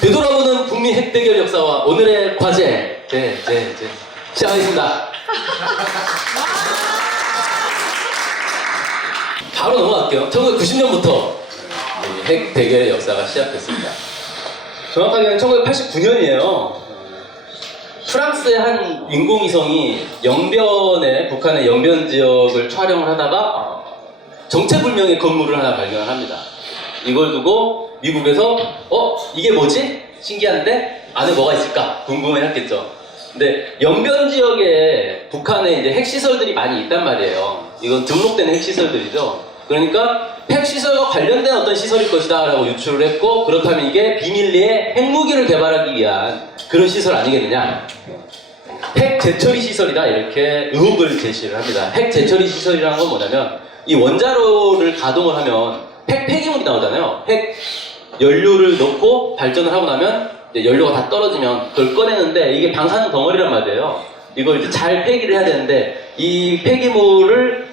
되돌아보는 북미 핵대결 역사와 오늘의 과제 시작하겠습니다. 바로 넘어갈게요. 1990년부터 핵대결의 역사가 시작됐습니다. 정확하게는 1989년이에요. 프랑스의 한 인공위성이 영변에 북한의 영변 지역을 촬영을 하다가 정체불명의 건물을 하나 발견합니다. 이걸 두고 미국에서 이게 뭐지? 신기한데 안에 뭐가 있을까? 궁금해했겠죠. 근데 영변 지역에 북한에 이제 핵시설들이 많이 있단 말이에요. 이건 등록된 핵시설들이죠. 그러니까 핵시설과 관련된 어떤 시설일 것이다 라고 유추를 했고, 그렇다면 이게 비밀리에 핵무기를 개발하기 위한 그런 시설 아니겠느냐. 핵 재처리 시설이다 이렇게 의혹을 제시를 합니다. 핵 재처리 시설이라는 건 뭐냐면 이 원자로를 가동을 하면 핵 폐기물이 나오잖아요. 핵 연료를 넣고 발전을 하고 나면 이제 연료가 다 떨어지면 그걸 꺼내는데 이게 방사능 덩어리란 말이에요. 이걸 이제 잘 폐기를 해야 되는데 이 폐기물을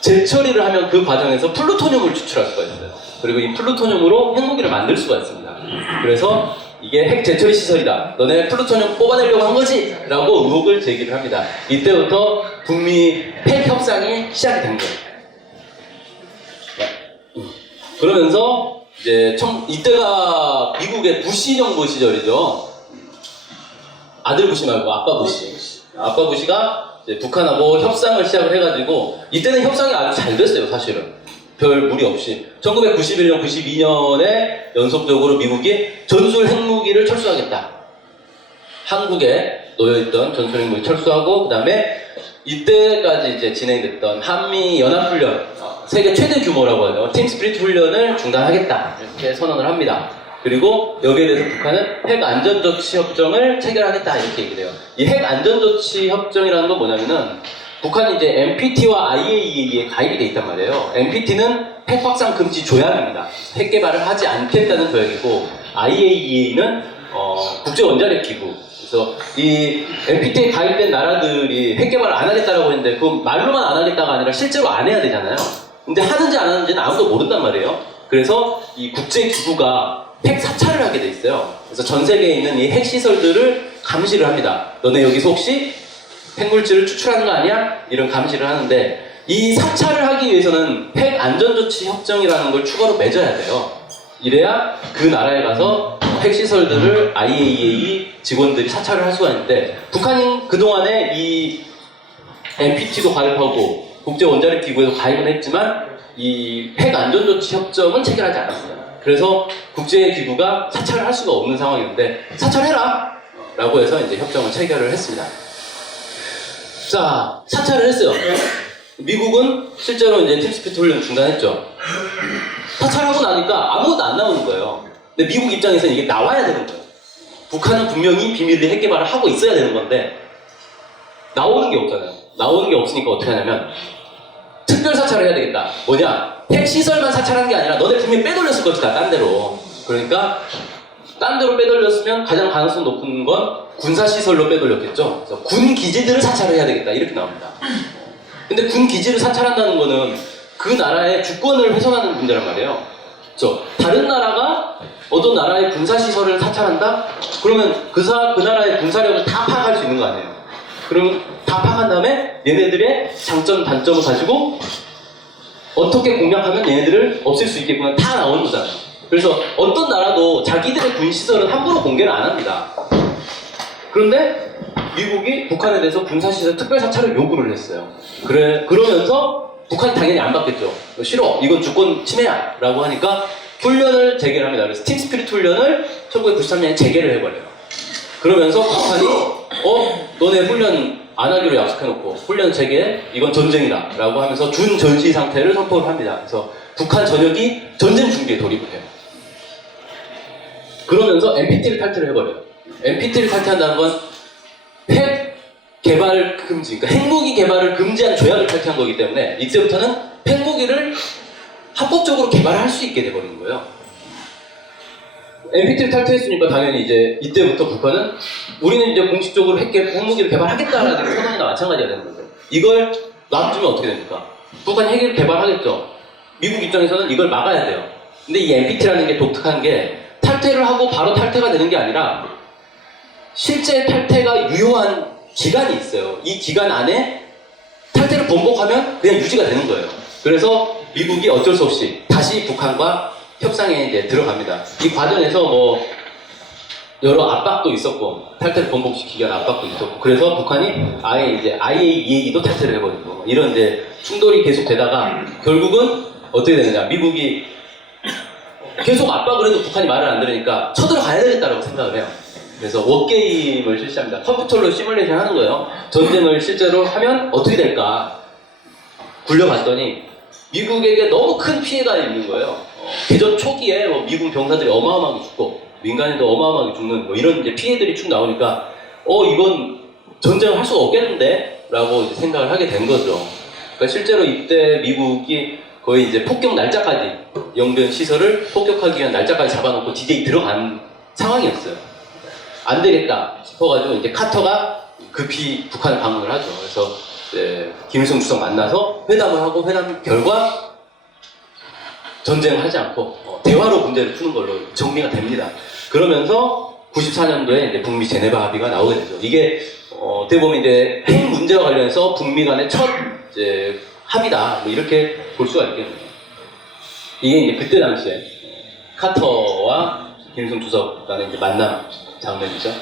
재처리를 하면 그 과정에서 플루토늄을 추출할 수가 있어요. 그리고 이 플루토늄으로 핵무기를 만들 수가 있습니다. 그래서 이게 핵 재처리 시설이다. 너네 플루토늄 뽑아내려고 한 거지? 라고 의혹을 제기를 합니다. 이때부터 북미 핵 협상이 시작이 된 거예요. 그러면서 이제 이때가 미국의 부시 정부 시절이죠. 아들 부시 말고 아빠 부시. 아빠 부시가 이제 북한하고 협상을 시작을 해가지고 이때는 협상이 아주 잘 됐어요, 사실은. 별 무리 없이. 1991년, 92년에 연속적으로 미국이 전술 핵무기를 철수하겠다. 한국에 놓여있던 전술 핵무기 철수하고, 그 다음에 이때까지 이제 진행됐던 한미 연합훈련, 세계 최대 규모라고 하죠. 팀 스피릿 훈련을 중단하겠다. 이렇게 선언을 합니다. 그리고 여기에 대해서 북한은 핵 안전조치 협정을 체결하겠다. 이렇게 얘기를 해요. 이 핵 안전조치 협정이라는 건 뭐냐면은 북한이 이제 NPT와 IAEA에 가입이 돼 있단 말이에요. NPT는 핵 확산 금지 조약입니다. 핵 개발을 하지 않겠다는 조약이고, IAEA는 국제 원자력 기구. 그래서 이 NPT에 가입된 나라들이 핵 개발을 안 하겠다라고 했는데 그 말로만 안 하겠다가 아니라 실제로 안 해야 되잖아요. 근데 하는지 안 하는지는 아무도 모른단 말이에요. 그래서 이 국제 기구가 핵 사찰을 하게 돼 있어요. 그래서 전 세계에 있는 이 핵 시설들을 감시를 합니다. 너네 여기서 혹시 핵물질을 추출하는 거 아니야? 이런 감시를 하는데, 이 사찰을 하기 위해서는 핵 안전조치 협정이라는 걸 추가로 맺어야 돼요. 이래야 그 나라에 가서 핵시설들을 IAEA 직원들이 사찰을 할 수가 있는데, 북한이 그동안에 이 NPT도 가입하고 국제 원자력 기구에도 가입은 했지만 이 핵 안전조치 협정은 체결하지 않았어요. 그래서 국제 기구가 사찰을 할 수가 없는 상황이었는데, 사찰해라! 라고 해서 이제 협정을 체결을 했습니다. 자, 사찰을 했어요. 미국은 실제로 이제 팀스피트 훈련 중단했죠. 사찰하고 나니까 아무것도 안 나오는 거예요. 근데 미국 입장에서는 이게 나와야 되는 거예요. 북한은 분명히 비밀리 핵 개발을 하고 있어야 되는 건데 나오는 게 없잖아요. 나오는 게 없으니까 어떻게 하냐면 특별 사찰을 해야 되겠다. 뭐냐? 핵 시설만 사찰한 게 아니라 너네 분명히 빼돌렸을 것이다, 딴 데로. 그러니까 딴 데로 빼돌렸으면 가장 가능성 높은 건 군사시설로 빼돌렸겠죠. 그래서 군 기지들을 사찰을 해야 되겠다, 이렇게 나옵니다. 근데 군 기지를 사찰한다는 거는 그 나라의 주권을 훼손하는 문제란 말이에요. 그렇죠? 다른 나라가 어떤 나라의 군사시설을 사찰한다? 그러면 그 나라의 군사력을 다 파악할 수 있는 거 아니에요. 그럼 다 파악한 다음에 얘네들의 장점, 단점을 가지고 어떻게 공략하면 얘네들을 없앨 수 있겠구나, 다 나오는 거잖아요. 그래서 어떤 나라도 자기들의 군시설은 함부로 공개를 안 합니다. 그런데 미국이 북한에 대해서 군사시설 특별사찰을 요구를 했어요. 그러면서 북한이 당연히 안 받겠죠. 싫어, 이건 주권 침해야 라고 하니까 훈련을 재개를 합니다. 그래서 팀 스피릿 훈련을 1993년에 재개를 해버려요. 그러면서 북한이 너네 훈련 안 하기로 약속해놓고 훈련 재개, 이건 전쟁이다 라고 하면서 준전시 상태를 선포를 합니다. 그래서 북한 전역이 전쟁 중기에 돌입을 해요. 그러면서 NPT를 탈퇴를 해버려요. NPT를 탈퇴한다는 건 핵 개발 금지, 그러니까 핵무기 개발을 금지한 조약을 탈퇴한 거기 때문에 이때부터는 핵무기를 합법적으로 개발할 수 있게 돼버린 거예요. NPT를 탈퇴했으니까 당연히 이제 이때부터 북한은 우리는 이제 공식적으로 핵무기를 개발하겠다라는 선언이나 마찬가지가 되는 거죠. 이걸 놔두면 어떻게 됩니까? 북한이 핵을 개발하겠죠. 미국 입장에서는 이걸 막아야 돼요. 근데 이 NPT라는 게 독특한 게 탈퇴를 하고 바로 탈퇴가 되는 게 아니라 실제 탈퇴가 유효한 기간이 있어요. 이 기간 안에 탈퇴를 번복하면 그냥 유지가 되는 거예요. 그래서 미국이 어쩔 수 없이 다시 북한과 협상에 이제 들어갑니다. 이 과정에서 뭐 여러 압박도 있었고 탈퇴를 번복시키기 위한 압박도 있었고 그래서 북한이 아예 이제 IAEA도 탈퇴를 해버리고 이런 이제 충돌이 계속 되다가 결국은 어떻게 되느냐 미국이 계속 압박을 해도 북한이 말을 안 들으니까 쳐들어가야 되겠다라고 생각을 해요. 그래서 워게임을 실시합니다. 컴퓨터로 시뮬레이션 하는 거예요. 전쟁을 실제로 하면 어떻게 될까 굴려봤더니 미국에게 너무 큰 피해가 있는 거예요. 개전 초기에 뭐 미국 병사들이 어마어마하게 죽고 민간인도 어마어마하게 죽는 뭐 이런 이제 피해들이 쭉 나오니까 이건 전쟁을 할 수가 없겠는데? 라고 이제 생각을 하게 된 거죠. 그러니까 실제로 이때 미국이 거의 이제 폭격 날짜까지 영변 시설을 폭격하기 위한 날짜까지 잡아놓고 D-Day 들어간 상황이었어요. 안 되겠다 싶어가지고 이제 카터가 급히 북한을 방문을 하죠. 그래서 김일성 주석 만나서 회담을 하고 회담 결과 전쟁을 하지 않고 대화로 문제를 푸는 걸로 정리가 됩니다. 그러면서 94년도에 이제 북미 제네바 합의가 나오게 되죠. 이게 어떻게 보면 이제 핵 문제와 관련해서 북미 간의 첫 이제 합의다 뭐 이렇게 볼 수가 있겠네요. 이게 이제 그때 당시에 카터와 김일성 주석 간의 이제 만남 장면이죠.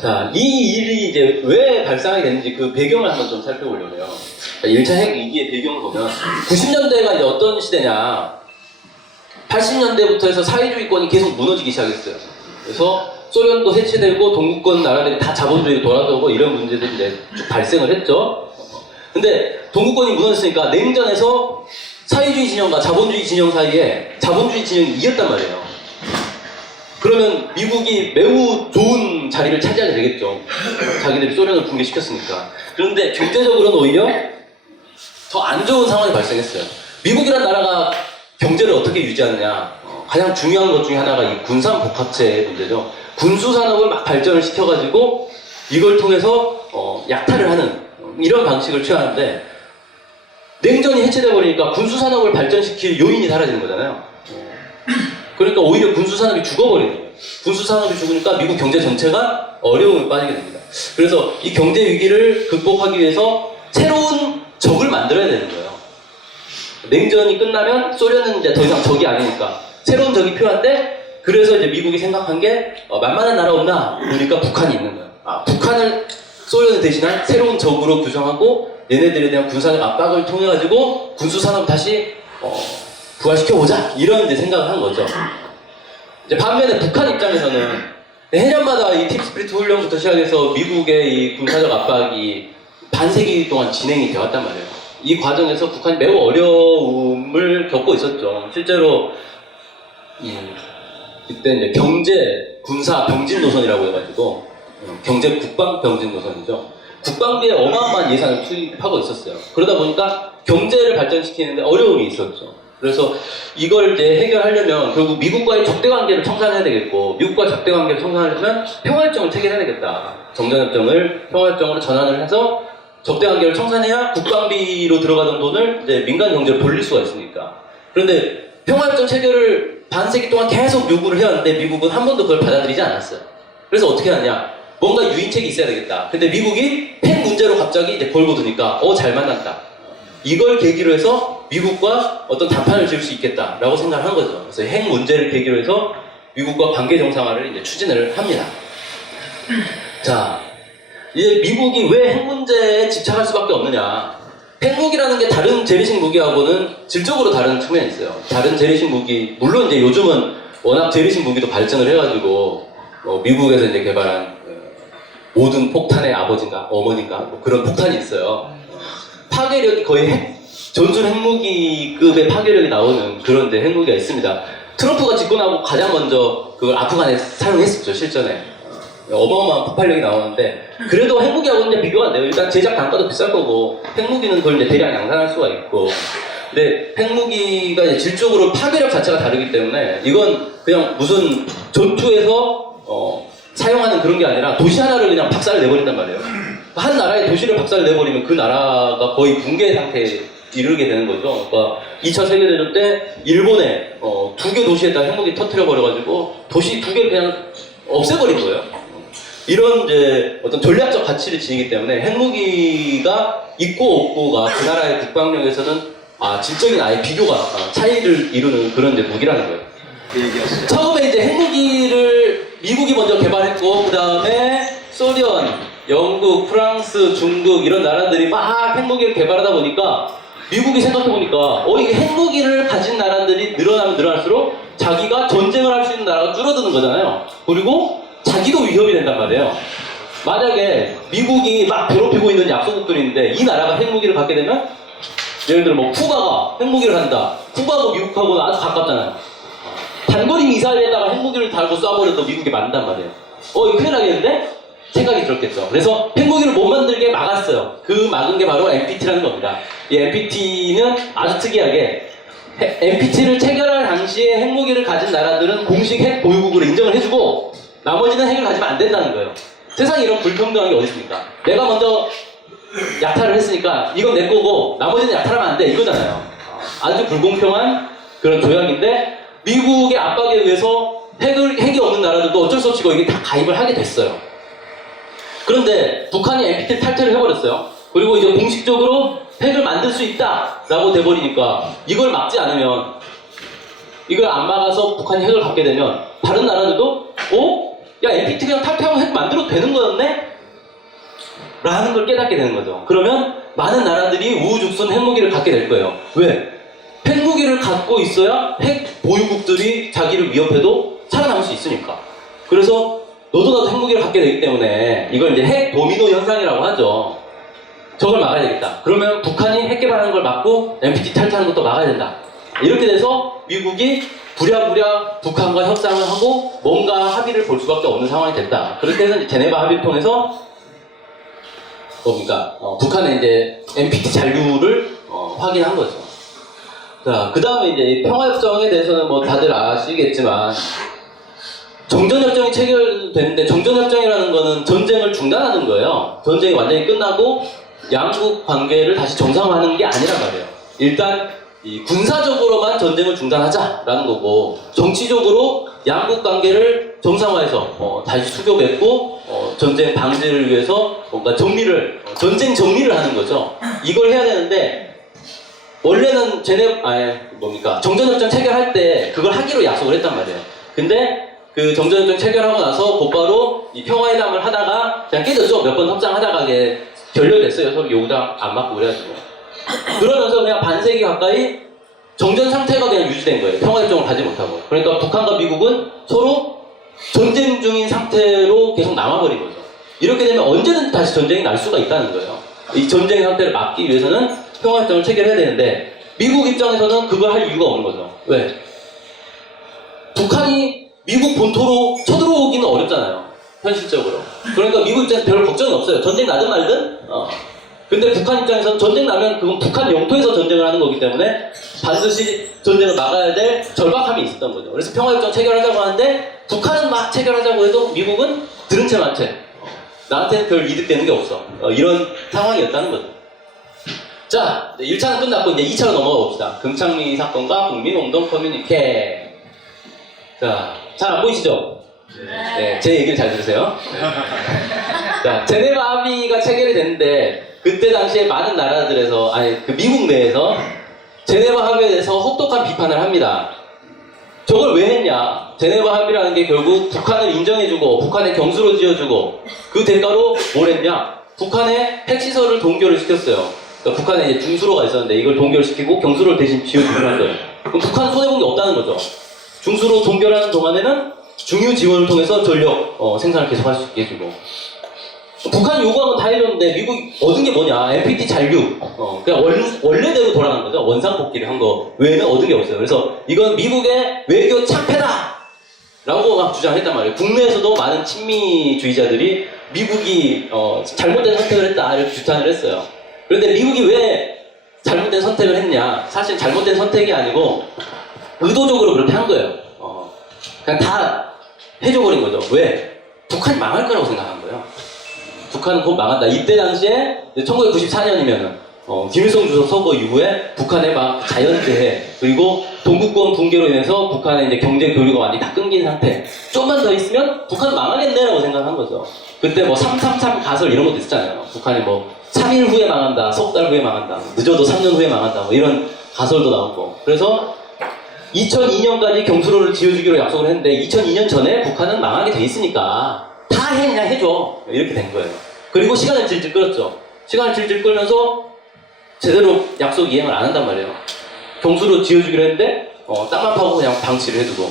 자, 이 일이 이제 왜 발생하게 됐는지 그 배경을 한번 좀 살펴보려고 해요. 1차 핵 위기의 배경을 보면 90년대가 이제 어떤 시대냐 80년대부터 해서 사회주의권이 계속 무너지기 시작했어요. 그래서 소련도 해체되고 동구권 나라들이 다 자본주의로 돌아서고 이런 문제들이 이제 쭉 발생을 했죠. 근데 동구권이 무너졌으니까 냉전에서 사회주의 진영과 자본주의 진영 사이에 자본주의 진영이 이겼단 말이에요. 그러면 미국이 매우 좋은 자리를 차지하게 되겠죠. 자기들이 소련을 붕괴시켰으니까. 그런데 경제적으로는 오히려 더 안 좋은 상황이 발생했어요. 미국이란 나라가 경제를 어떻게 유지하느냐. 가장 중요한 것 중에 하나가 이 군산복합체의 문제죠. 군수산업을 막 발전을 시켜가지고 이걸 통해서 약탈을 하는 이런 방식을 취하는데 냉전이 해체돼 버리니까 군수산업을 발전시킬 요인이 사라지는 거잖아요. 그러니까 오히려 군수산업이 죽어버리는 거예요. 군수산업이 죽으니까 미국 경제 전체가 어려움에 빠지게 됩니다. 그래서 이 경제 위기를 극복하기 위해서 새로운 적을 만들어야 되는 거예요. 냉전이 끝나면 소련은 이제 더 이상 적이 아니니까 새로운 적이 필요한데 그래서 이제 미국이 생각한 게 만만한 나라 없나 보니까 북한이 있는 거예요. 북한을 소련을 대신한 새로운 적으로 규정하고 얘네들에 대한 군사적 압박을 통해 가지고 군수산업 다시 부활시켜보자 이런 이제 생각을 한 거죠. 이제 반면에 북한 입장에서는 해년마다 이 팁스프리트 훈련부터 시작해서 미국의 이 군사적 압박이 반세기 동안 진행이 되었단 말이에요. 이 과정에서 북한이 매우 어려움을 겪고 있었죠. 실제로 이때 이제 경제 군사 병진 노선이라고 해가지고 경제 국방 병진 노선이죠. 국방비에 어마어마한 예산을 투입하고 있었어요. 그러다 보니까 경제를 발전시키는데 어려움이 있었죠. 그래서 이걸 이제 해결하려면 결국 미국과의 적대관계를 청산해야 되겠고 미국과 적대관계를 청산하려면 평화협정을 체결해야 되겠다. 정전협정을 평화협정으로 전환을 해서 적대관계를 청산해야 국방비로 들어가던 돈을 이제 민간 경제로 돌릴 수가 있으니까. 그런데 평화협정 체결을 반세기 동안 계속 요구를 해왔는데 미국은 한 번도 그걸 받아들이지 않았어요. 그래서 어떻게 하냐? 뭔가 유인책이 있어야 되겠다. 근데 미국이 핵 문제로 갑자기 이제 걸고 드니까 잘 만났다. 이걸 계기로 해서 미국과 어떤 담판을 지을 수 있겠다라고 생각을 한 거죠. 그래서 핵 문제를 계기로 해서 미국과 관계 정상화를 이제 추진을 합니다. 자, 이제 미국이 왜 핵 문제에 집착할 수밖에 없느냐? 핵무기라는 게 다른 재래식 무기하고는 질적으로 다른 측면이 있어요. 다른 재래식 무기, 물론 이제 요즘은 워낙 재래식 무기도 발전을 해가지고 미국에서 이제 개발한 모든 폭탄의 아버지인가 어머니인가 뭐 그런 폭탄이 있어요. 파괴력이 거의 전술 핵무기급의 파괴력이 나오는 그런 데 핵무기가 있습니다. 트럼프가 집권하고 가장 먼저 그걸 아프간에 사용했었죠, 실전에. 어마어마한 폭발력이 나오는데 그래도 핵무기하고는 이제 비교가 안 돼요. 일단 제작 단가도 비쌀 거고 핵무기는 그걸 이제 대량 양산할 수가 있고 근데 핵무기가 이제 질적으로 파괴력 자체가 다르기 때문에 이건 그냥 무슨 전투에서 사용하는 그런 게 아니라 도시 하나를 그냥 박살을 내버린단 말이에요. 한 나라의 도시를 박살을 내버리면 그 나라가 거의 붕괴 상태에 이르게 되는 거죠. 그러니까 2차 세계대전 때 일본에 2개 도시에다 핵무기 터뜨려버려가지고 도시 2개 그냥 없애버린 거예요. 이런 이제 어떤 전략적 가치를 지니기 때문에 핵무기가 있고 없고가 그 나라의 국방력에서는 질적인 아예 비교가 차이를 이루는 그런 이제 무기라는 거예요. 그 얘기였어요. 처음에 이제 핵무기를 미국이 먼저 개발했고 그 다음에 소련, 영국, 프랑스, 중국 이런 나라들이 막 핵무기를 개발하다 보니까 미국이 생각해보니까 이게 핵무기를 가진 나라들이 늘어나면 늘어날수록 자기가 전쟁을 할 수 있는 나라가 줄어드는 거잖아요. 그리고 자기도 위협이 된단 말이에요. 만약에 미국이 막 괴롭히고 있는 약소국들이 있는데 이 나라가 핵무기를 갖게 되면 예를 들어 뭐 쿠바가 핵무기를 갖는다. 쿠바하고 미국하고는 아주 가깝잖아요. 단거리 미사일에다가 핵무기를 달고 쏴버려도 미국이 맞는단 말이에요. 이거 큰일 나겠는데? 생각이 들었겠죠. 그래서 핵무기를 못 만들게 막았어요. 그 막은 게 바로 NPT라는 겁니다. 이 NPT는 아주 특이하게 NPT를 체결할 당시에 핵무기를 가진 나라들은 공식 핵 보유국으로 인정을 해주고 나머지는 핵을 가지면 안 된다는 거예요. 세상에 이런 불평등한 게 어디 있습니까? 내가 먼저 약탈을 했으니까 이건 내 거고 나머지는 약탈하면 안 돼 이거잖아요. 아주 불공평한 그런 조약인데 미국의 압박에 의해서 핵이 없는 나라들도 어쩔 수 없이 이게 다 가입을 하게 됐어요. 그런데 북한이 NPT 탈퇴를 해버렸어요. 그리고 이제 공식적으로 핵을 만들 수 있다라고 돼버리니까 이걸 막지 않으면 이걸 안 막아서 북한이 핵을 갖게 되면 다른 나라들도 야 NPT 그냥 탈퇴하고 핵 만들어도 되는 거였네? 라는 걸 깨닫게 되는 거죠. 그러면 많은 나라들이 우후죽순 핵무기를 갖게 될 거예요. 왜? 핵무기를 갖고 있어야 핵 보유국들이 자기를 위협해도 살아남을 수 있으니까. 그래서 너도 나도 핵무기를 갖게 되기 때문에 이걸 이제 핵 도미노 현상이라고 하죠. 저걸 막아야 되겠다. 그러면 북한이 핵 개발하는 걸 막고 NPT 탈퇴하는 것도 막아야 된다. 이렇게 돼서 미국이 부랴부랴 북한과 협상을 하고 뭔가 합의를 볼 수밖에 없는 상황이 됐다. 그렇게 해서 이제 제네바 합의를 통해서 북한의 이제 NPT 잔류를 확인한 거죠. 자, 그 다음에 이제 평화협정에 대해서는 뭐 다들 아시겠지만 정전협정이 체결됐는데 정전협정이라는 거는 전쟁을 중단하는 거예요. 전쟁이 완전히 끝나고 양국 관계를 다시 정상화하는 게 아니란 말이에요. 일단 이 군사적으로만 전쟁을 중단하자라는 거고 정치적으로 양국 관계를 정상화해서 다시 수교맺고 전쟁 방지를 위해서 뭔가 전쟁 정리를 하는 거죠. 이걸 해야 되는데 원래는 정전협정 체결할 때 그걸 하기로 약속을 했단 말이에요. 근데 그 정전협정 체결하고 나서 곧바로 이 평화회담을 하다가 그냥 깨졌죠. 몇 번 협상하다가 이게 결렬됐어요. 서로 요구장 안 맞고 그래가지고. 그러면서 그냥 반세기 가까이 정전 상태가 그냥 유지된 거예요. 평화협정을 하지 못하고. 그러니까 북한과 미국은 서로 전쟁 중인 상태로 계속 남아버린 거죠. 이렇게 되면 언제든 다시 전쟁이 날 수가 있다는 거예요. 이 전쟁 상태를 막기 위해서는 평화협정을 체결해야 되는데 미국 입장에서는 그걸 할 이유가 없는 거죠. 왜? 북한이 미국 본토로 쳐들어오기는 어렵잖아요. 현실적으로. 그러니까 미국 입장에서 별 걱정이 없어요. 전쟁 나든 말든. 근데 북한 입장에서는 전쟁 나면 그건 북한 영토에서 전쟁을 하는 거기 때문에 반드시 전쟁을 막아야 될 절박함이 있었던 거죠. 그래서 평화협정 체결하자고 하는데 북한은 막 체결하자고 해도 미국은 들은 채 만 채. 나한테는 별 이득되는 게 없어. 이런 상황이었다는 거죠. 자, 1차는 끝났고 이제 2차로 넘어가 봅시다. 금창미 사건과 국민운동 커뮤니케. 자, 잘 안 보이시죠? 네, 제 얘기를 잘 들으세요. 네. 자, 제네바 합의가 체결이 됐는데 그때 당시에 많은 나라들에서 미국 내에서 제네바 합의에 대해서 혹독한 비판을 합니다. 저걸 왜 했냐? 제네바 합의라는 게 결국 북한을 인정해주고 북한의 경수로 지어주고 그 대가로 뭘 했냐? 북한의 핵시설을 동결을 시켰어요. 그러니까 북한에 이제 중수로가 있었는데 이걸 동결시키고 경수로를 대신 지어주는 거예요. 그럼 북한은 손해본 게 없다는 거죠. 중수로 동결하는 동안에는 중유 지원을 통해서 전력 생산을 계속할 수 있게 해주고 북한이 요구한 건 다 해줬는데 미국이 얻은 게 뭐냐? NPT 잔류. 그냥 원래대로 돌아간 거죠. 원상복귀를 한 거 외에는 얻은 게 없어요. 그래서 이건 미국의 외교 창패다! 라고 막 주장했단 말이에요. 국내에서도 많은 친미주의자들이 미국이 잘못된 선택을 했다 이렇게 규탄을 했어요. 그런데 미국이 왜 잘못된 선택을 했냐? 사실 잘못된 선택이 아니고 의도적으로 그렇게 한 거예요. 그냥 다 해줘버린 거죠. 왜? 북한이 망할 거라고 생각한 거예요. 북한은 곧 망한다. 이때 당시에 1994년이면은 김일성 주석 선거 이후에 북한의 막 자연재해 그리고 동구권 붕괴로 인해서 북한의 이제 경제 교류가 완전히 다 끊긴 상태. 좀만 더 있으면 북한 망하겠네라고 생각한 거죠. 그때 뭐 333 가설 이런 것도 있었잖아요. 북한이 뭐 3일 후에 망한다, 석 달 후에 망한다, 늦어도 3년 후에 망한다, 뭐 이런 가설도 나오고. 그래서 2002년까지 경수로를 지어주기로 약속을 했는데 2002년 전에 북한은 망하게 돼 있으니까 다 해, 그냥 해줘. 이렇게 된 거예요. 그리고 시간을 질질 끌었죠. 시간을 질질 끌면서 제대로 약속 이행을 안 한단 말이에요. 경수로 지어주기로 했는데 땅만 파고 그냥 방치를 해두고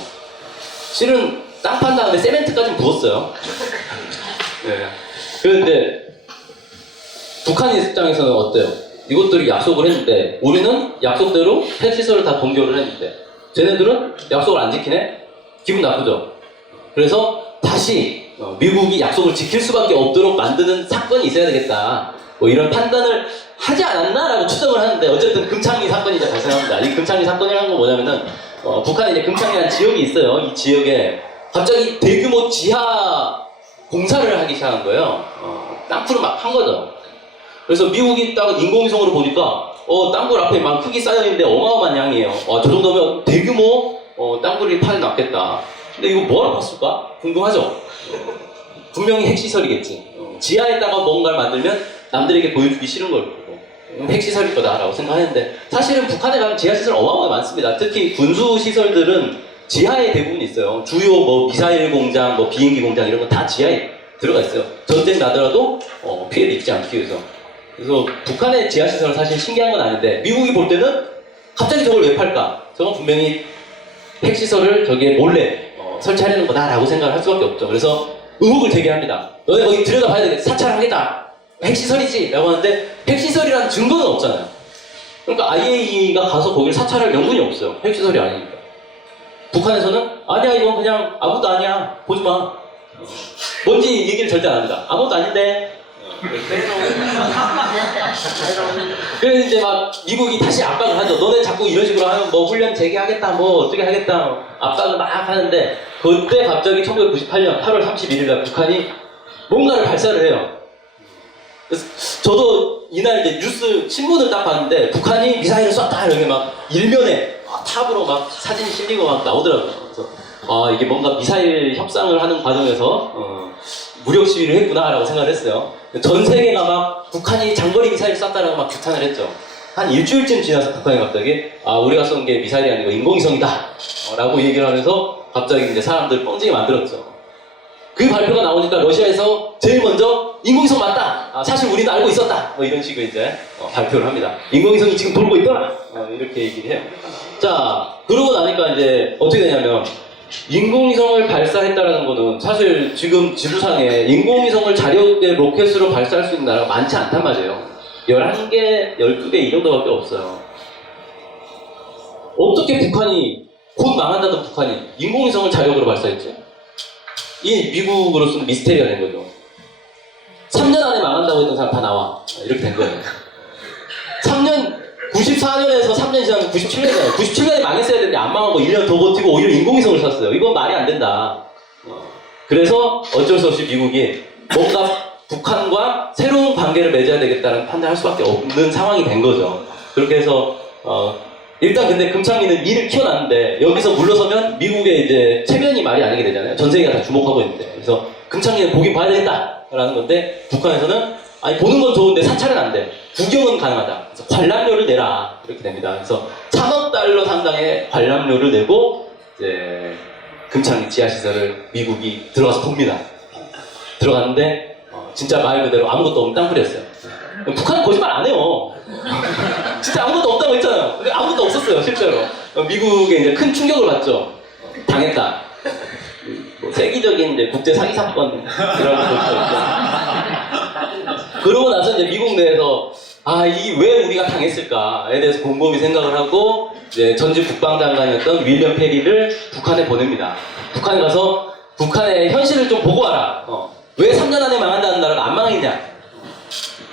실은 땅 판 다음에 세멘트까지 부었어요. 네. 그런데 북한 입장에서는 어때요? 이것들이 약속을 했는데 우리는 약속대로 폐시설을 다 동결을 했는데 쟤네들은 약속을 안 지키네? 기분 나쁘죠? 그래서 다시 미국이 약속을 지킬 수밖에 없도록 만드는 사건이 있어야 되겠다. 뭐 이런 판단을 하지 않았나라고 추정을 하는데 어쨌든 금창리 사건이 이제 발생합니다. 이 금창리 사건이라는 건 뭐냐면은 북한에 이제 금창리라는 지역이 있어요. 이 지역에 갑자기 대규모 지하 공사를 하기 시작한 거예요. 땅굴을 막 판 거죠. 그래서 미국이 딱 인공위성으로 보니까 땅굴 앞에 막 흙이 쌓여있는데 어마어마한 양이에요. 저 정도면 대규모 땅굴이 파여놨겠다. 근데 이거 뭐하러 팠을까? 궁금하죠? 분명히 핵시설이겠지. 지하에다가 뭔가를 만들면 남들에게 보여주기 싫은 걸 거고 핵시설일 거다라고 생각하는데 사실은 북한에 가면 지하시설 어마어마하게 많습니다. 특히 군수시설들은 지하에 대부분 있어요. 주요 뭐 미사일 공장, 뭐 비행기 공장 이런 거 다 지하에 들어가 있어요. 전쟁 나더라도 피해를 입지 않기 위해서. 그래서 북한의 지하시설은 사실 신기한 건 아닌데 미국이 볼 때는 갑자기 저걸 왜 팔까? 저건 분명히 핵시설을 저기에 몰래 설치하려는 거다라고 생각을 할 수밖에 없죠. 그래서 의혹을 제기합니다. 너네 거기 들여다봐야 되겠다. 사찰하겠다. 핵시설이지? 라고 하는데 핵시설이라는 증거는 없잖아요. 그러니까 IAEA가 가서 거기를 사찰할 명분이 없어요. 핵시설이 아니니까. 북한에서는 아니야 이건 그냥 아무것도 아니야. 보지마. 뭔지 얘기를 절대 안 합니다. 아무것도 아닌데. 그래서 이제 막 미국이 다시 압박을 하죠. 너네 자꾸 이런 식으로 하면 뭐 훈련 재개하겠다, 뭐 어떻게 하겠다 압박을 막 하는데 그때 갑자기 1998년 8월 31일 날 북한이 뭔가를 발사를 해요. 그래서 저도 이날 이제 뉴스 신문을 딱 봤는데 북한이 미사일을 쐈다 이렇게 막 일면에 탑으로 막 사진이 실리고 막 나오더라고요. 그래서 이게 뭔가 미사일 협상을 하는 과정에서 무력 시위를 했구나라고 생각을 했어요. 전 세계가 막 북한이 장거리 미사일 쐈다라고 막 규탄을 했죠. 한 일주일쯤 지나서 북한이 갑자기 우리가 쏜 게 미사일이 아니고 인공위성이다 라고 얘기를 하면서 갑자기 이제 사람들 뻥튀기 만들었죠. 그 발표가 나오니까 러시아에서 제일 먼저 인공위성 맞다! 사실 우리는 알고 있었다! 뭐 이런 식으로 이제 발표를 합니다. 인공위성이 지금 돌고 있더라! 이렇게 얘기를 해요. 자, 그러고 나니까 이제 어떻게 되냐면 인공위성을 발사했다는 거는 사실 지금 지구상에 인공위성을 자력의 로켓으로 발사할 수 있는 나라가 많지 않단 말이에요. 11개, 12개 이 정도밖에 없어요. 어떻게 북한이, 곧 망한다던 북한이 인공위성을 자력으로 발사했지? 이 미국으로서는 미스테리가 된 거죠. 3년 안에 망한다고 했던 사람 다 나와. 이렇게 된 거예요. 94년에서 3년 지나면 97년이에요. 97년에 망했어야 되는데 안 망하고 1년 더 버티고 오히려 인공위성을 쐈어요. 이건 말이 안 된다. 그래서 어쩔 수 없이 미국이 뭔가 북한과 새로운 관계를 맺어야 되겠다는 판단을 할 수밖에 없는 상황이 된 거죠. 그렇게 해서 일단 근데 금창리는 미를 키워놨는데 여기서 물러서면 미국의 이제 체면이 말이 아니게 되잖아요. 전 세계가 다 주목하고 있는데. 그래서 금창리는 보긴 봐야 되겠다라는 건데 북한에서는 아니 보는 건 좋은데 사찰은 안 돼. 구경은 가능하다. 그래서 관람료를 내라. 이렇게 됩니다. 그래서 1,000억 달러 상당의 관람료를 내고 이제 금창리 지하시설을 미국이 들어가서 봅니다. 들어갔는데 진짜 말 그대로 아무것도 없는 땅굴이었어요. 북한은 거짓말 안 해요. 진짜 아무것도 없다고 했잖아요. 근데 아무것도 없었어요, 실제로. 미국에 이제 큰 충격을 받죠. 당했다. 뭐 세계적인 이제 국제 사기 사건 이런 거 있죠. 그러고 나서 이제 미국 내에서 이게 왜 우리가 당했을까에 대해서 곰곰이 생각을 하고 이제 전직 국방장관이었던 윌리엄 페리를 북한에 보냅니다. 북한에 가서 북한의 현실을 좀 보고 와라. 왜 3년 안에 망한다는 나라가 안 망했냐?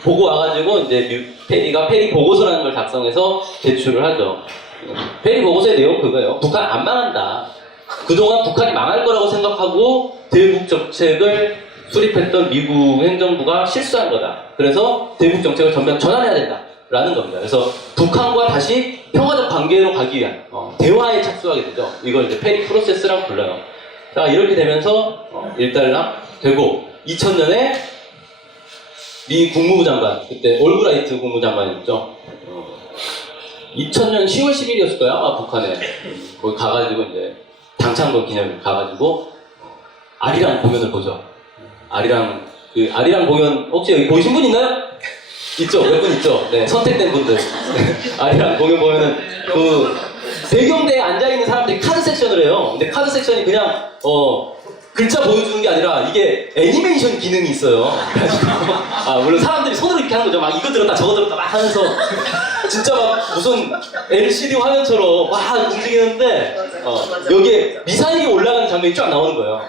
보고 와가지고 이제 페리가 페리 보고서라는 걸 작성해서 제출을 하죠. 페리 보고서의 내용 그거예요. 북한 안 망한다. 그동안 북한이 망할 거라고 생각하고 대북 정책을 수립했던 미국 행정부가 실수한 거다. 그래서 대북 정책을 전면 전환해야 된다. 라는 겁니다. 그래서 북한과 다시 평화적 관계로 가기 위한 대화에 착수하게 되죠. 이걸 이제 페리 프로세스라고 불러요. 자, 이렇게 되면서 일단락 되고 2000년에 미 국무부 장관, 그때 올브라이트 국무장관이었죠. 2000년 10월 10일이었을 거야, 아마 북한에. 거기 가가지고 이제 당창건 기념일 가가지고 아리랑 공연을 보죠. 아리랑 공연 혹시 여기 보신 분 있나요? 있죠, 몇 분 있죠. 네, 선택된 분들. 아리랑 공연 보면은 그 배경대에 앉아 있는 사람들이 카드 섹션을 해요. 근데 카드 섹션이 그냥 글자 보여주는 게 아니라 이게 애니메이션 기능이 있어요. 물론 사람들이 손으로 이렇게 하는 거죠. 막 이거 들었다 저거 들었다 막 하면서 진짜 막 무슨 LCD 화면처럼 막 움직이는데 여기에 미사일이 올라가는 장면이 쫙 나오는 거예요.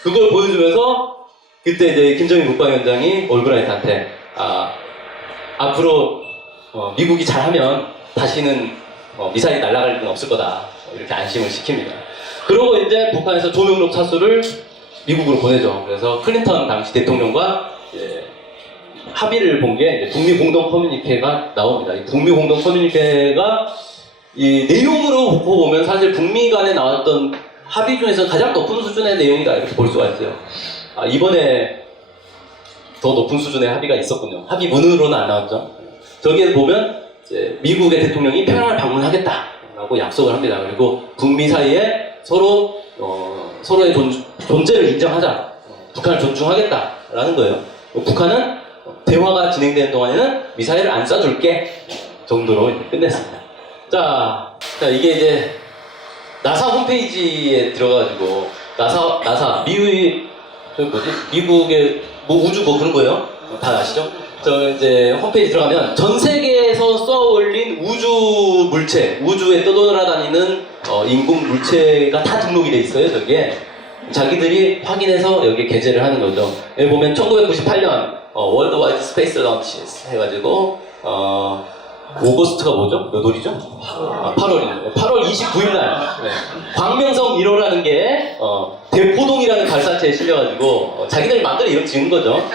그걸 보여주면서 그때 이제 김정일 국방위원장이 올브라이트한테 앞으로 미국이 잘하면 다시는 미사일이 날아갈 일은 없을 거다 이렇게 안심을 시킵니다. 그러고 이제 북한에서 조명록 차수를 미국으로 보내죠. 그래서 클린턴 당시 대통령과 합의를 본 게 북미 공동 커뮤니케가 나옵니다. 이 북미 공동 커뮤니케가 이 내용으로 보면 사실 북미 간에 나왔던 합의 중에서 가장 높은 수준의 내용이다 이렇게 볼 수가 있어요. 이번에 더 높은 수준의 합의가 있었군요. 합의문으로는 안 나왔죠. 저기에 보면 이제 미국의 대통령이 평양을 방문하겠다라고 약속을 합니다. 그리고 북미 사이에 서로의 존재를 인정하자, 북한을 존중하겠다라는 거예요. 북한은 대화가 진행되는 동안에는 미사일을 안 쏴줄게 정도로 끝냈습니다. 자, 이게 이제 나사 홈페이지에 들어가가지고 나사 미국의 우주 그런 거예요? 다 아시죠? 저 이제 홈페이지 들어가면 전 세계에서 쏘아올린 우주 물체, 우주에 떠돌아다니는 인공 물체가 다 등록이 돼 있어요. 저기에 자기들이 확인해서 여기에 게재를 하는 거죠. 여기 보면 1998년 월드와이드 스페이스 런치스 해가지고 오거스트가 뭐죠? 몇 월이죠? 8월이죠. 8월 29일 날 광명성 1호라는 게 대포동이라는 발사체에 실려가지고 자기들이 만들어 이름 지은 거죠.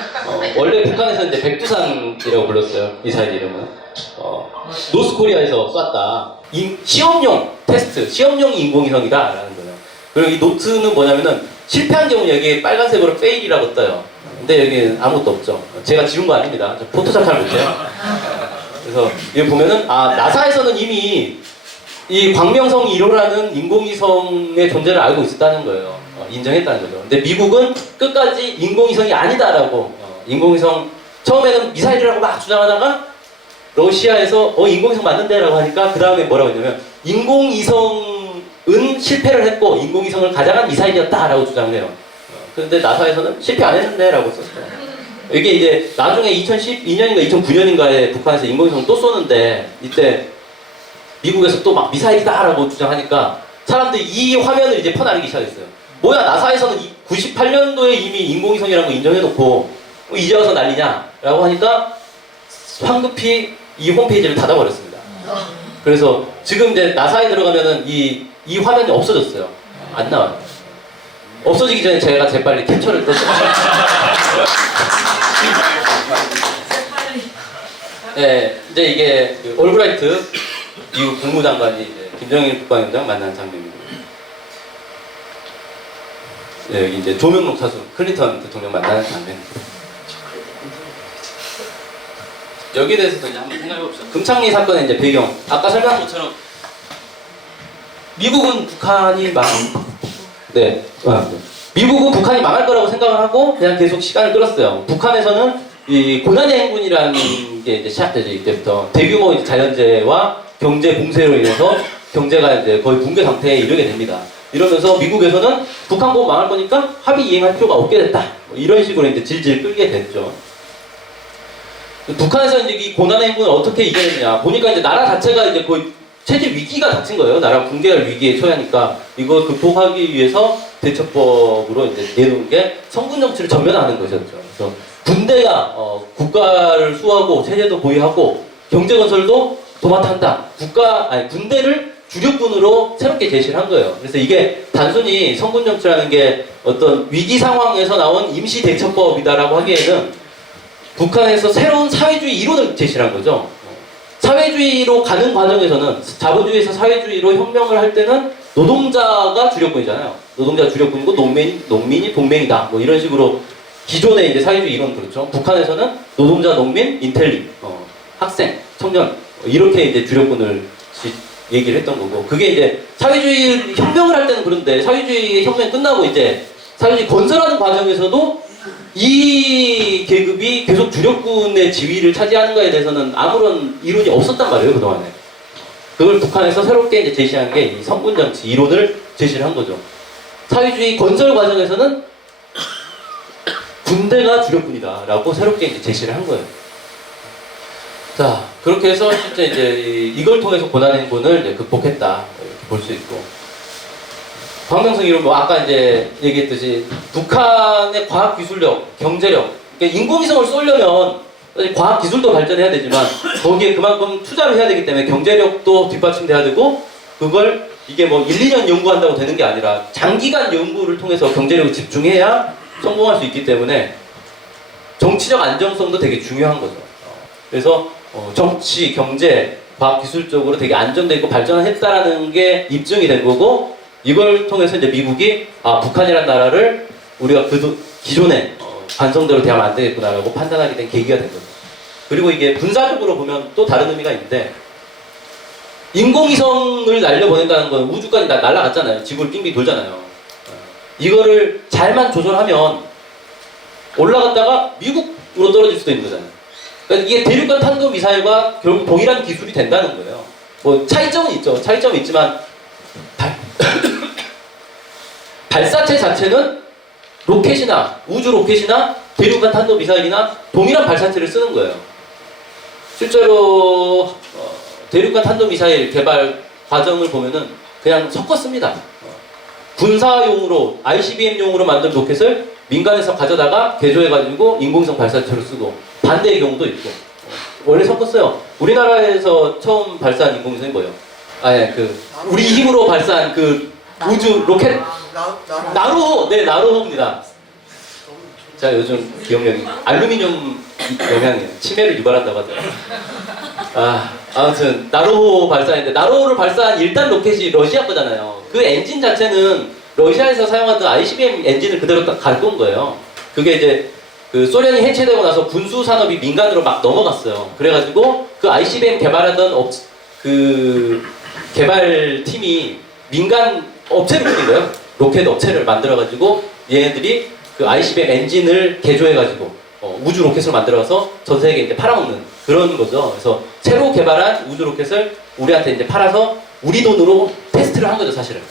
원래 북한에서 이제 백두산이라고 불렀어요. 미사일 이름은. 노스코리아에서 쐈다. 시험용 테스트, 시험용 인공위성이다라는 거예요. 그리고 이 노트는 뭐냐면은 실패한 경우 여기 빨간색으로 페일이라고 떠요. 근데 여기 아무것도 없죠. 제가 지운 거 아닙니다. 저 포토샵 잘 못해요. 그래서 여기 보면은 나사에서는 이미 이 광명성 1호라는 인공위성의 존재를 알고 있었다는 거예요. 인정했다는 거죠. 근데 미국은 끝까지 인공위성이 아니다라고 인공위성 처음에는 미사일이라고 막 주장하다가 러시아에서 인공위성 맞는데 라고 하니까 그 다음에 뭐라고 했냐면 인공위성은 실패를 했고 인공위성을 가장한 미사일이었다 라고 주장을 해요. 그런데 나사에서는 실패 안 했는데 라고 썼어요. 이게 이제 나중에 2012년인가 2009년인가에 북한에서 인공위성을 또 쏘는데 이때 미국에서 또 막 미사일이다 라고 주장하니까 사람들이 이 화면을 이제 퍼나르기 시작했어요. 뭐야, 나사에서는 98년도에 이미 인공위성이라는 거 인정해놓고 이제 와서 난리냐 라고 하니까 황급히 이 홈페이지를 닫아버렸습니다. 그래서 지금 이제 나사에 들어가면은 이 화면이 없어졌어요. 안 나와요. 없어지기 전에 제가 재빨리 캡처를 떴어요. 네, 이제 이게 올브라이트 미국 국무장관이 이제 김정일 국방위원장 만난 장면입니다. 네, 여기 이제 조명록 차수 클린턴 대통령 만나는 장면입니다. 여기에 대해서도 이제 한번 생각해봅시다. 금창리 사건의 이제 배경. 아까 설명한 것처럼 미국은 북한이 미국은 북한이 망할 거라고 생각을 하고 그냥 계속 시간을 끌었어요. 북한에서는 이 고난의 행군이라는 게 이제 시작되죠. 이때부터 대규모 이제 자연재해와 경제 공세로 인해서 경제가 이제 거의 붕괴 상태에 이르게 됩니다. 이러면서 미국에서는 북한 보고 망할 거니까 합의 이행할 필요가 없게 됐다. 이런 식으로 이제 질질 끌게 됐죠. 북한에서 이제 이 고난의 행군을 어떻게 이겨냈냐 보니까 이제 나라 자체가 이제 거의 체제 위기가 닥친 거예요. 나라 붕괴할 위기에 처하니까 이걸 극복하기 위해서 대처법으로 이제 내놓은 게 성군 정치를 전면하는 것이었죠. 그래서 군대가 국가를 수호하고 체제도 보유하고 경제 건설도 도맡아 한다. 군대를 주력군으로 새롭게 제시를 한 거예요. 그래서 이게 단순히 성군 정치라는 게 어떤 위기 상황에서 나온 임시 대처법이다라고 하기에는 북한에서 새로운 사회주의 이론을 제시한 거죠. 사회주의로 가는 과정에서는 자본주의에서 사회주의로 혁명을 할 때는 노동자가 주력군이잖아요. 노동자가 주력군이고 농민이 동맹이다. 뭐 이런 식으로 기존의 이제 사회주의 이론 그렇죠. 북한에서는 노동자, 농민, 인텔리, 학생, 청년 이렇게 이제 주력군을 얘기를 했던 거고 그게 이제 사회주의 혁명을 할 때는 그런데 사회주의 혁명 끝나고 이제 사회주의 건설하는 과정에서도 이 계급이 계속 주력군의 지위를 차지하는 거에 대해서는 아무런 이론이 없었단 말이에요 그동안에. 그걸 북한에서 새롭게 이제 제시한 게 이 성군정치 이론을 제시를 한 거죠. 사회주의 건설 과정에서는 군대가 주력군이다라고 새롭게 이제 제시를 한 거예요. 자, 그렇게 해서 실제 이제 이걸 통해서 고난행군을 이제 극복했다 이렇게 볼 수 있고. 광명성 이론 뭐 아까 이제 얘기했듯이 북한의 과학기술력, 경제력, 그러니까 인공위성을 쏘려면 과학기술도 발전해야 되지만 거기에 그만큼 투자를 해야 되기 때문에 경제력도 뒷받침돼야 되고 그걸 이게 뭐 1, 2년 연구한다고 되는 게 아니라 장기간 연구를 통해서 경제력을 집중해야 성공할 수 있기 때문에 정치적 안정성도 되게 중요한 거죠. 그래서 정치, 경제, 과학기술적으로 되게 안정되어 있고 발전했다라는 게 입증이 된 거고 이걸 통해서 이제 미국이 북한이라는 나라를 우리가 기존에 관성대로 대하면 안 되겠구나라고 판단하게 된 계기가 된 거죠. 그리고 이게 분사적으로 보면 또 다른 의미가 있는데 인공위성을 날려보낸다는 건 우주까지 날아갔잖아요. 지구를 빙빙 돌잖아요. 이거를 잘만 조절하면 올라갔다가 미국으로 떨어질 수도 있는 거잖아요. 그러니까 이게 대륙간 탄도미사일과 결국 동일한 기술이 된다는 거예요. 뭐 차이점은 있죠. 차이점은 있지만 발사체 자체는 로켓이나 우주 로켓이나 대륙간 탄도미사일이나 동일한 발사체를 쓰는 거예요. 실제로 대륙간 탄도미사일 개발 과정을 보면은 그냥 섞었습니다. 군사용으로 ICBM용으로 만든 로켓을 민간에서 가져다가 개조해가지고 인공위성 발사체로 쓰고 반대의 경우도 있고 원래 섞었어요. 우리나라에서 처음 발사한 인공위성이 뭐예요? 우리 힘으로 발사한 그 우주 로켓 나로호! 네, 나로호입니다. 자, 요즘 기억력이 알루미늄 영향이에요. 치매를 유발한다고 하더라고요. 아무튼 나로호 발사했는데 나로호를 발사한 1단 로켓이 러시아 거잖아요. 그 엔진 자체는 러시아에서 사용하던 ICBM 엔진을 그대로 딱 갖고 온 거예요. 그게 이제 그 소련이 해체되고 나서 군수 산업이 민간으로 막 넘어갔어요. 그래가지고 그 ICBM 개발하던 그 개발팀이 민간 업체를 꾸린 거예요. 로켓 업체를 만들어가지고 얘네들이 그 ICBM 엔진을 개조해가지고 우주 로켓을 만들어서 전 세계에 이제 팔아먹는 그런 거죠. 그래서 새로 개발한 우주 로켓을 우리한테 이제 팔아서 우리 돈으로 테스트를 한 거죠, 사실은.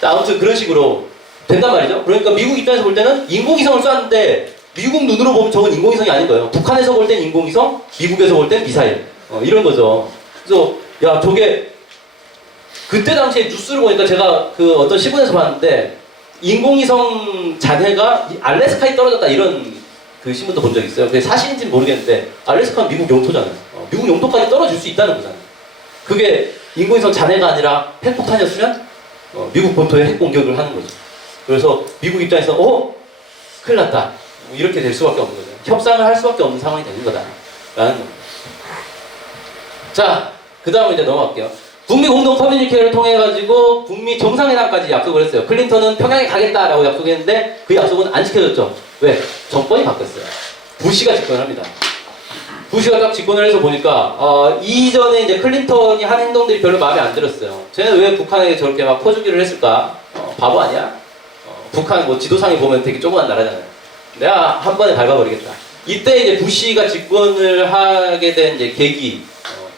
자, 아무튼 그런 식으로 된단 말이죠. 그러니까 미국 입장에서 볼 때는 인공위성을 쐈는데 미국 눈으로 보면 저건 인공위성이 아닌 거예요. 북한에서 볼 땐 인공위성, 미국에서 볼 땐 미사일. 이런 거죠. 그래서 야, 저게 그때 당시에 뉴스를 보니까 제가 그 어떤 신문에서 봤는데 인공위성 잔해가 알래스카에 떨어졌다 이런 그 신문도 본 적 있어요. 그게 사실인지는 모르겠는데 알래스카는 미국 영토잖아요. 미국 영토까지 떨어질 수 있다는 거잖아요. 그게 인공위성 잔해가 아니라 핵폭탄이었으면 미국 본토에 핵 공격을 하는 거죠. 그래서 미국 입장에서 큰일 났다. 이렇게 될 수밖에 없는 거죠. 협상을 할 수밖에 없는 상황이 되는 거다라는 겁니다. 자, 그 다음에 이제 넘어갈게요. 북미 공동 커뮤니케를 통해 가지고 북미 정상회담까지 약속을 했어요. 클린턴은 평양에 가겠다라고 약속했는데 그 약속은 안 지켜졌죠. 왜? 정권이 바뀌었어요. 부시가 집권을 합니다. 부시가 딱 집권을 해서 보니까 이전에 이제 클린턴이 한 행동들이 별로 마음에 안 들었어요. 쟤는 왜 북한에 저렇게 막 퍼주기를 했을까? 바보 아니야? 북한 뭐 지도상에 보면 되게 조그만 나라잖아요. 내가 한 번에 밟아버리겠다. 이때 이제 부시가 집권을 하게 된 이제 계기,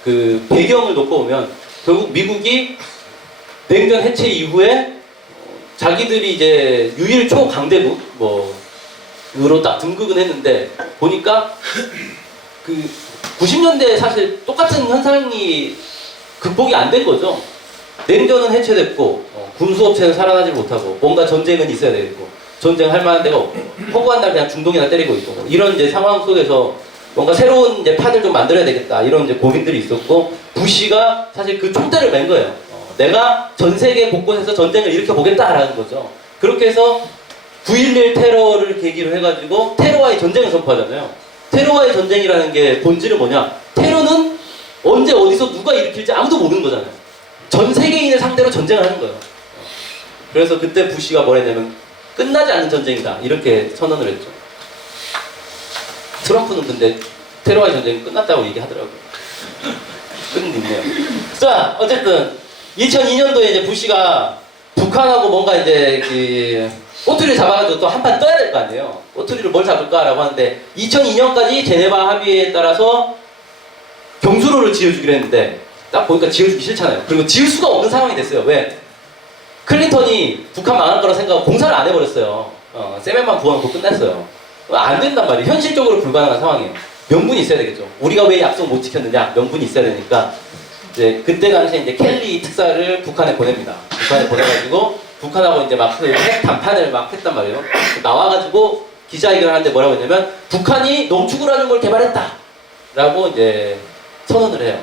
그 배경을 놓고 보면 결국 미국이 냉전 해체 이후에 자기들이 이제 유일 초강대국 으로 딱 등극은 했는데 보니까 그 90년대에 사실 똑같은 현상이 극복이 안 된 거죠. 냉전은 해체됐고 군수업체는 살아나지 못하고 뭔가 전쟁은 있어야 되겠고 전쟁할 만한 데가 없고 허구한 날 그냥 중동이나 때리고 있고 이런 이제 상황 속에서 뭔가 새로운 이제 판을 좀 만들어야 되겠다 이런 이제 고민들이 있었고 부시가 사실 그 총대를 맨 거예요. 내가 전 세계 곳곳에서 전쟁을 일으켜 보겠다라는 거죠. 그렇게 해서 9.11 테러를 계기로 해가지고 테러와의 전쟁을 선포하잖아요. 테러와의 전쟁이라는 게 본질은 뭐냐? 테러는 언제 어디서 누가 일으킬지 아무도 모르는 거잖아요. 전 세계인을 상대로 전쟁을 하는 거예요. 그래서 그때 부시가 뭘 했냐면 끝나지 않는 전쟁이다 이렇게 선언을 했죠. 트럼프는 근데 테러와의 전쟁이 끝났다고 얘기하더라고요. 끝있네요. 자, 어쨌든 2002년도에 이제 부시가 북한하고 뭔가 이제 그 꼬투리를 잡아가지고 또 한 판 떠야 될 거 아니에요. 꼬투리를 뭘 잡을까라고 하는데 2002년까지 제네바 합의에 따라서 경수로를 지어주기로 했는데 딱 보니까 지어주기 싫잖아요. 그리고 지을 수가 없는 상황이 됐어요. 왜? 클린턴이 북한 망할 거라 생각하고 공사를 안 해버렸어요. 세멘만 부어놓고 끝냈어요. 안 된단 말이에요. 현실적으로 불가능한 상황이에요. 명분이 있어야 되겠죠. 우리가 왜 약속 못 지켰느냐? 명분이 있어야 되니까 이제 그때 당시에 이제 켈리 특사를 북한에 보냅니다. 북한에 보내가지고 북한하고 이제 막 그 핵談판을 막 했단 말이에요. 나와가지고 기자회견을 하는데 뭐라고 했냐면 북한이 농축 우라늄을 개발했다라고 이제 선언을 해요.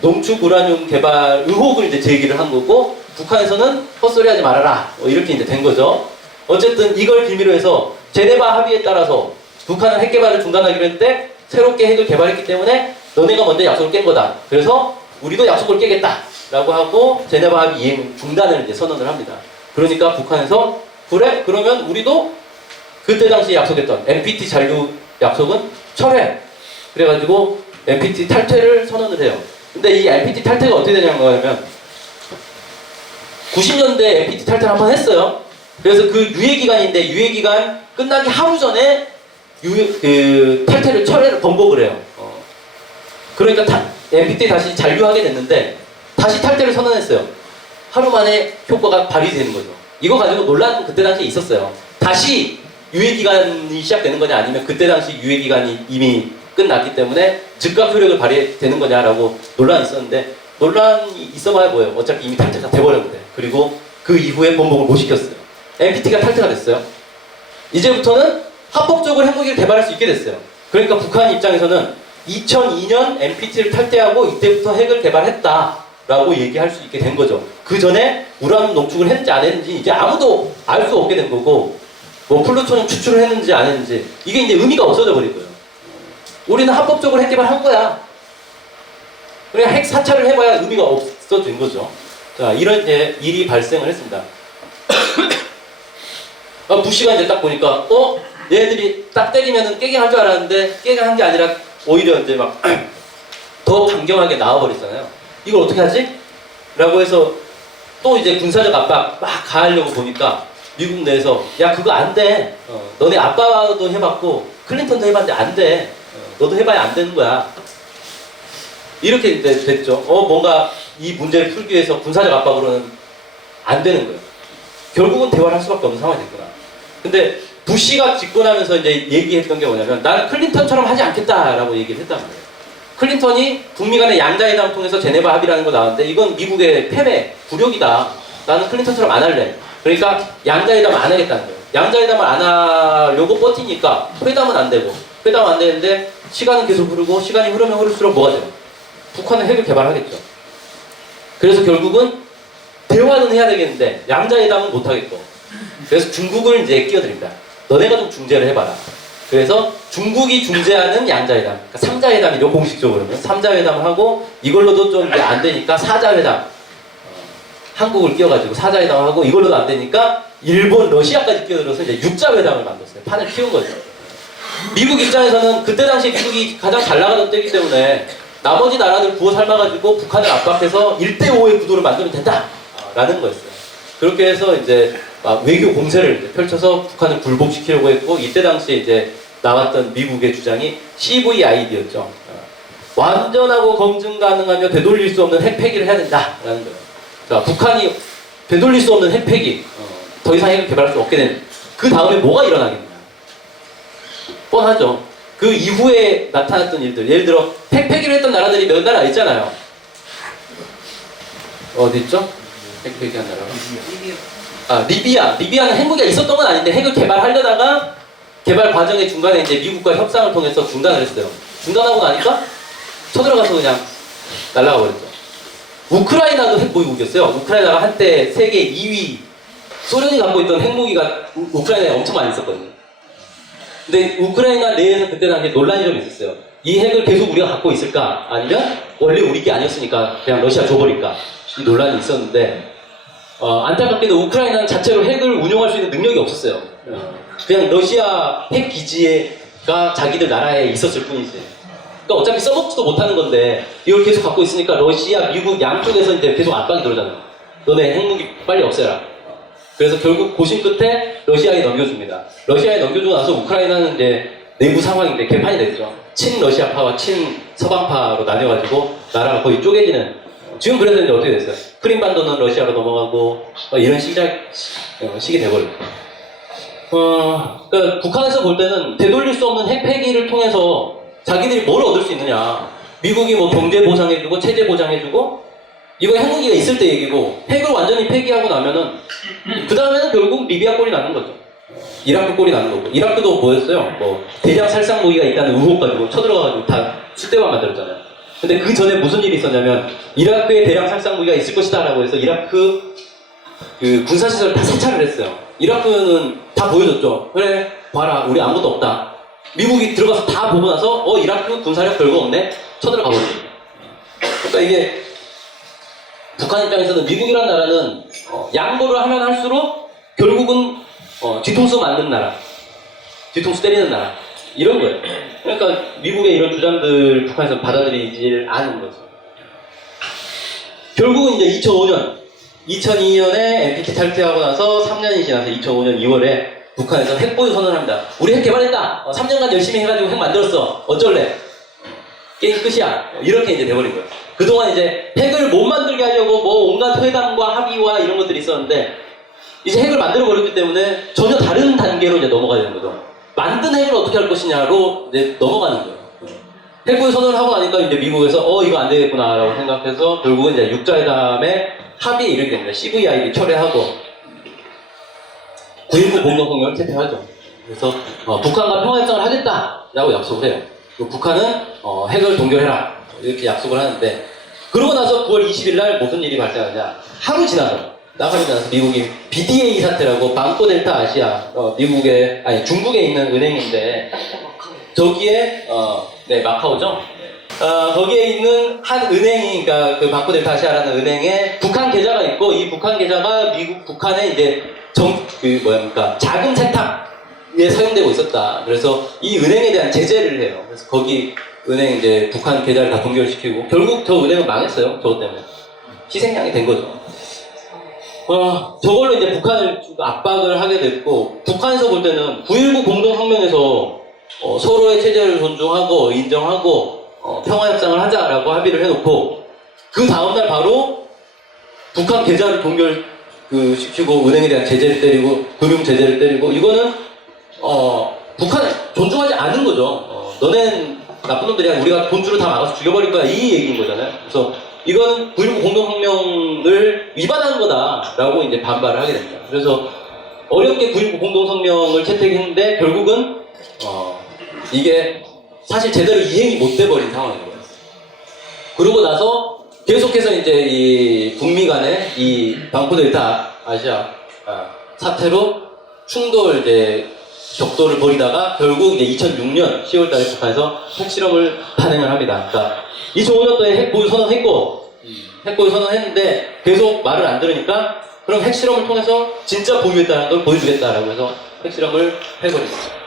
농축 우라늄 개발 의혹을 이제 제기를 한 거고 북한에서는 헛소리하지 말아라 뭐 이렇게 이제 된 거죠. 어쨌든 이걸 빌미로 해서 제네바 합의에 따라서 북한은 핵 개발을 중단하기로 했는데 새롭게 핵을 개발했기 때문에 너네가 먼저 약속을 깬 거다. 그래서 우리도 약속을 깨겠다라고 하고 제네바 합의 이행 중단을 이제 선언을 합니다. 그러니까 북한에서 그래? 그러면 우리도 그때 당시 약속했던 NPT 잔류 약속은 철회. 그래가지고 NPT 탈퇴를 선언을 해요. 근데 이 NPT 탈퇴가 어떻게 되냐면 90년대 NPT 탈퇴를 한번 했어요. 그래서 그 유예기간인데 유예기간 끝나기 하루 전에 탈퇴를 철회를 번복을 해요. 그러니까 NPT 다시 잔류하게 됐는데 다시 탈퇴를 선언했어요. 하루 만에 효과가 발휘되는 거죠. 이거 가지고 논란 그때 당시에 있었어요. 다시 유예기간이 시작되는 거냐 아니면 그때 당시 유예기간이 이미 끝났기 때문에 즉각 효력을 발휘되는 거냐라고 논란이 있었는데 논란이 있어봐야 뭐예요. 어차피 이미 탈퇴가 돼버렸는데. 그리고 그 이후에 번복을 못 시켰어요. NPT가 탈퇴가 됐어요. 이제부터는 합법적으로 핵무기를 개발할 수 있게 됐어요. 그러니까 북한 입장에서는 2002년 NPT를 탈퇴하고 이때부터 핵을 개발했다라고 얘기할 수 있게 된 거죠. 그 전에 우라늄 농축을 했는지 안 했는지 이제 아무도 알 수 없게 된 거고 뭐 플루토늄 추출을 했는지 안 했는지 이게 이제 의미가 없어져 버린 거예요. 우리는 합법적으로 핵 개발한 거야. 그러니까 핵 사찰을 해봐야 의미가 없어진 거죠. 자, 이런 이제 일이 발생을 했습니다. 부시가 이제 딱 보니까 얘네들이 딱 때리면은 깨게 할 줄 알았는데 깨게 한 게 아니라 오히려 이제 막 더 강경하게 나와버렸잖아요. 이걸 어떻게 하지? 라고 해서 또 이제 군사적 압박 막 가하려고 보니까 미국 내에서 야 그거 안 돼. 너네 아빠도 해봤고 클린턴도 해봤는데 안 돼. 너도 해봐야 안 되는 거야. 이렇게 됐죠. 뭔가 이 문제를 풀기 위해서 군사적 압박으로는 안 되는 거예요. 결국은 대화를 할 수밖에 없는 상황이 됐구나. 근데 부시가 집권하면서 이제 얘기했던 게 뭐냐면 나는 클린턴처럼 하지 않겠다라고 얘기를 했단 말이에요. 클린턴이 북미 간의 양자회담을 통해서 제네바 합의라는 거 나왔는데 이건 미국의 패배, 굴욕이다. 나는 클린턴처럼 안 할래. 그러니까 양자회담을 안 하겠다는 거예요. 양자회담을 안 하려고 버티니까 회담은 안 되고 회담은 안 되는데 시간은 계속 흐르고 시간이 흐르면 흐를수록 뭐가 돼요? 북한은 핵을 개발하겠죠. 그래서 결국은 대화는 해야 되겠는데 양자회담은 못 하겠고 그래서 중국을 이제 끼어드립니다. 너네가 좀 중재를 해봐라. 그래서 중국이 중재하는 양자회담, 그러니까 3자회담이죠 공식적으로는 3자회담을 하고 이걸로도 좀 이제 안 되니까 4자회담 한국을 끼워가지고 4자회담을 하고 이걸로도 안 되니까 일본, 러시아까지 끼어들어서 이제 6자회담을 만들었어요. 판을 키운 거죠. 미국 입장에서는 그때 당시 미국이 가장 잘 나가던 때이기 때문에 나머지 나라들 부어 삶아가지고 북한을 압박해서 1대5의 구도를 만들면 된다라는 거였어요. 그렇게 해서 이제 외교 공세를 펼쳐서 북한을 굴복시키려고 했고 이때 당시에 이제 나왔던 미국의 주장이 CVID였죠. 완전하고 검증 가능하며 되돌릴 수 없는 핵폐기를 해야 된다라는 거예요. 자, 북한이 되돌릴 수 없는 핵폐기, 더 이상 핵을 개발할 수 없게 되는 그 다음에 뭐가 일어나겠냐? 뻔하죠. 그 이후에 나타났던 일들, 예를 들어 핵폐기를 했던 나라들이 몇 나라 있잖아요. 어디 있죠? 핵폐기한 나라가? 리비아. 리비아는 핵무기가 있었던 건 아닌데 핵을 개발하려다가 개발 과정의 중간에 이제 미국과 협상을 통해서 중단을 했어요. 중단하고 나니까 쳐들어가서 그냥 날아가 버렸죠. 우크라이나도 핵보유국이었어요. 우크라이나가 한때 세계 2위 소련이 갖고 있던 핵무기가 우크라이나에 엄청 많이 있었거든요. 근데 우크라이나 내에서 그때 당시에 논란이 좀 있었어요. 이 핵을 계속 우리가 갖고 있을까? 아니면 원래 우리 게 아니었으니까 그냥 러시아 줘버릴까? 이 논란이 있었는데 안타깝게도 우크라이나는 자체로 핵을 운용할 수 있는 능력이 없었어요. 그냥 러시아 핵 기지가 자기들 나라에 있었을 뿐이지. 그러니까 어차피 써먹지도 못하는 건데 이걸 계속 갖고 있으니까 러시아, 미국 양쪽에서 이제 계속 압박이 들어오잖아요. 너네 핵무기 빨리 없애라. 그래서 결국 고심 끝에 러시아에 넘겨줍니다. 러시아에 넘겨주고 나서 우크라이나는 이제 내부 상황인데 개판이 됐죠. 친러시아파와 친서방파로 나뉘어가지고 나라가 거의 쪼개지는. 지금 그래서 이제 어떻게 됐어요? 크림반도는 러시아로 넘어가고 이런 시기 돼버렸고. 그러니까 북한에서 볼 때는 되돌릴 수 없는 핵 폐기를 통해서 자기들이 뭘 얻을 수 있느냐. 미국이 뭐 경제 보장해주고 체제 보장해주고 이거 핵무기가 있을 때 얘기고 핵을 완전히 폐기하고 나면은 그 다음에는 결국 리비아 꼴이 나는 거죠. 이라크 꼴이 나는 거고. 이라크도 뭐였어요? 뭐 대량 살상 무기가 있다는 의혹 가지고 쳐들어가가지고 다 쑥대만 만들었잖아요. 근데 그 전에 무슨 일이 있었냐면 이라크에 대량 살상 무기가 있을 것이다 라고 해서 이라크 그 군사시설을 다 세차를 했어요. 이라크는 다 보여줬죠. 그래 봐라 우리 아무것도 없다. 미국이 들어가서 다 보고 나서 이라크 군사력 별거 없네? 쳐들어가 버리죠. 그러니까 이게 북한 입장에서는 미국이란 나라는 양보를 하면 할수록 결국은 뒤통수 맞는 나라, 뒤통수 때리는 나라 이런 거예요. 그러니까 미국의 이런 주장들 북한에서 받아들이질 않은 거죠. 결국은 이제 2002년에 NPT 탈퇴하고 나서 3년이 지나서 2005년 2월에 북한에서 핵 보유 선언을 합니다. 우리 핵 개발했다. 3년간 열심히 해가지고 핵 만들었어. 어쩔래? 게임 끝이야. 이렇게 이제 돼버린 거예요. 그동안 이제 핵을 못 만들게 하려고 뭐 온갖 회담과 합의와 이런 것들이 있었는데 이제 핵을 만들어버렸기 때문에 전혀 다른 단계로 이제 넘어가야 되는 거죠. 만든 핵을 어떻게 할 것이냐로 이제 넘어가는 거예요. 핵보유 선언을 하고 나니까 이제 미국에서 이거 안 되겠구나라고 생각해서 결국은 이제 육자회담에 합의에 이르게 됩니다. CVID 철회하고 9.19 공동성명을 채택하죠. 그래서 북한과 평화협상을 하겠다라고 약속을 해요. 북한은 핵을 동결해라 이렇게 약속을 하는데 그러고 나서 9월 20일 날 무슨 일이 발생하냐. 하루 지나서 미국이 BDA 사태라고 방코델타 아시아 중국에 있는 은행인데 저기에 네 마카오죠. 거기에 있는 한 은행이 그러니까 그 방코델타 아시아라는 은행에 북한 계좌가 있고 이 북한 계좌가 북한의 이제 자금 세탁에 사용되고 있었다. 그래서 이 은행에 대한 제재를 해요. 그래서 거기 은행 이제 북한 계좌를 다 동결시키고 결국 저 은행은 망했어요. 저것 때문에 희생양이 된 거죠. 저걸로 이제 북한을 압박을 하게 됐고 북한에서 볼 때는 9.19 공동성명에서 서로의 체제를 존중하고 인정하고 평화협상을 하자라고 합의를 해놓고 그 다음날 바로 북한 계좌를 시키고 은행에 대한 제재를 때리고 금융 제재를 때리고 이거는 북한을 존중하지 않은 거죠. 너넨 나쁜 놈들이야. 우리가 돈줄을 다 막아서 죽여버릴 거야. 이 얘기인 거잖아요. 그래서 이건 9.19 공동성명을 위반한 거다라고 이제 반발을 하게 됩니다. 그래서 어렵게 9.19 공동성명을 채택했는데 결국은 이게 사실 제대로 이행이 못 돼버린 상황인 거예요. 그러고 나서 계속해서 이제 이 북미 간의 이 방코델타 아시아 사태로 충돌 격돌을 벌이다가 결국 이제 2006년 10월달에 북한에서 핵실험을 단행을 합니다. 그러니까 2005년도에 핵보유 선언했고 핵보유 선언했는데 계속 말을 안 들으니까 그럼 핵실험을 통해서 진짜 보유했다는 걸 보여주겠다라고 해서 핵실험을 해버렸어요.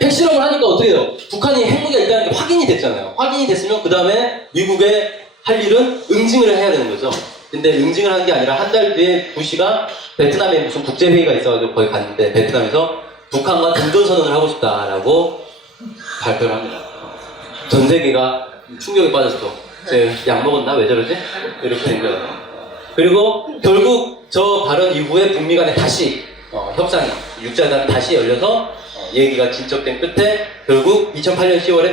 핵실험을 하니까 어떻게 해요? 북한이 핵무기가 있다는 게 확인이 됐잖아요. 확인이 됐으면 그 다음에 미국에 할 일은 응징을 해야 되는 거죠. 근데 응징을 하는 게 아니라 한 달 뒤에 부시가 베트남에 무슨 국제회의가 있어가지고 거기 갔는데 베트남에서 북한과 등전선언을 하고 싶다라고 발표를 합니다. 전 세계가 충격에 빠졌죠. 약 먹었나? 왜 저러지? 이렇게 된 거예요. 그리고 결국 저 발언 이후에 북미 간에 다시 협상이 육자회담이 다시 열려서 얘기가 진척된 끝에 결국 2008년 10월에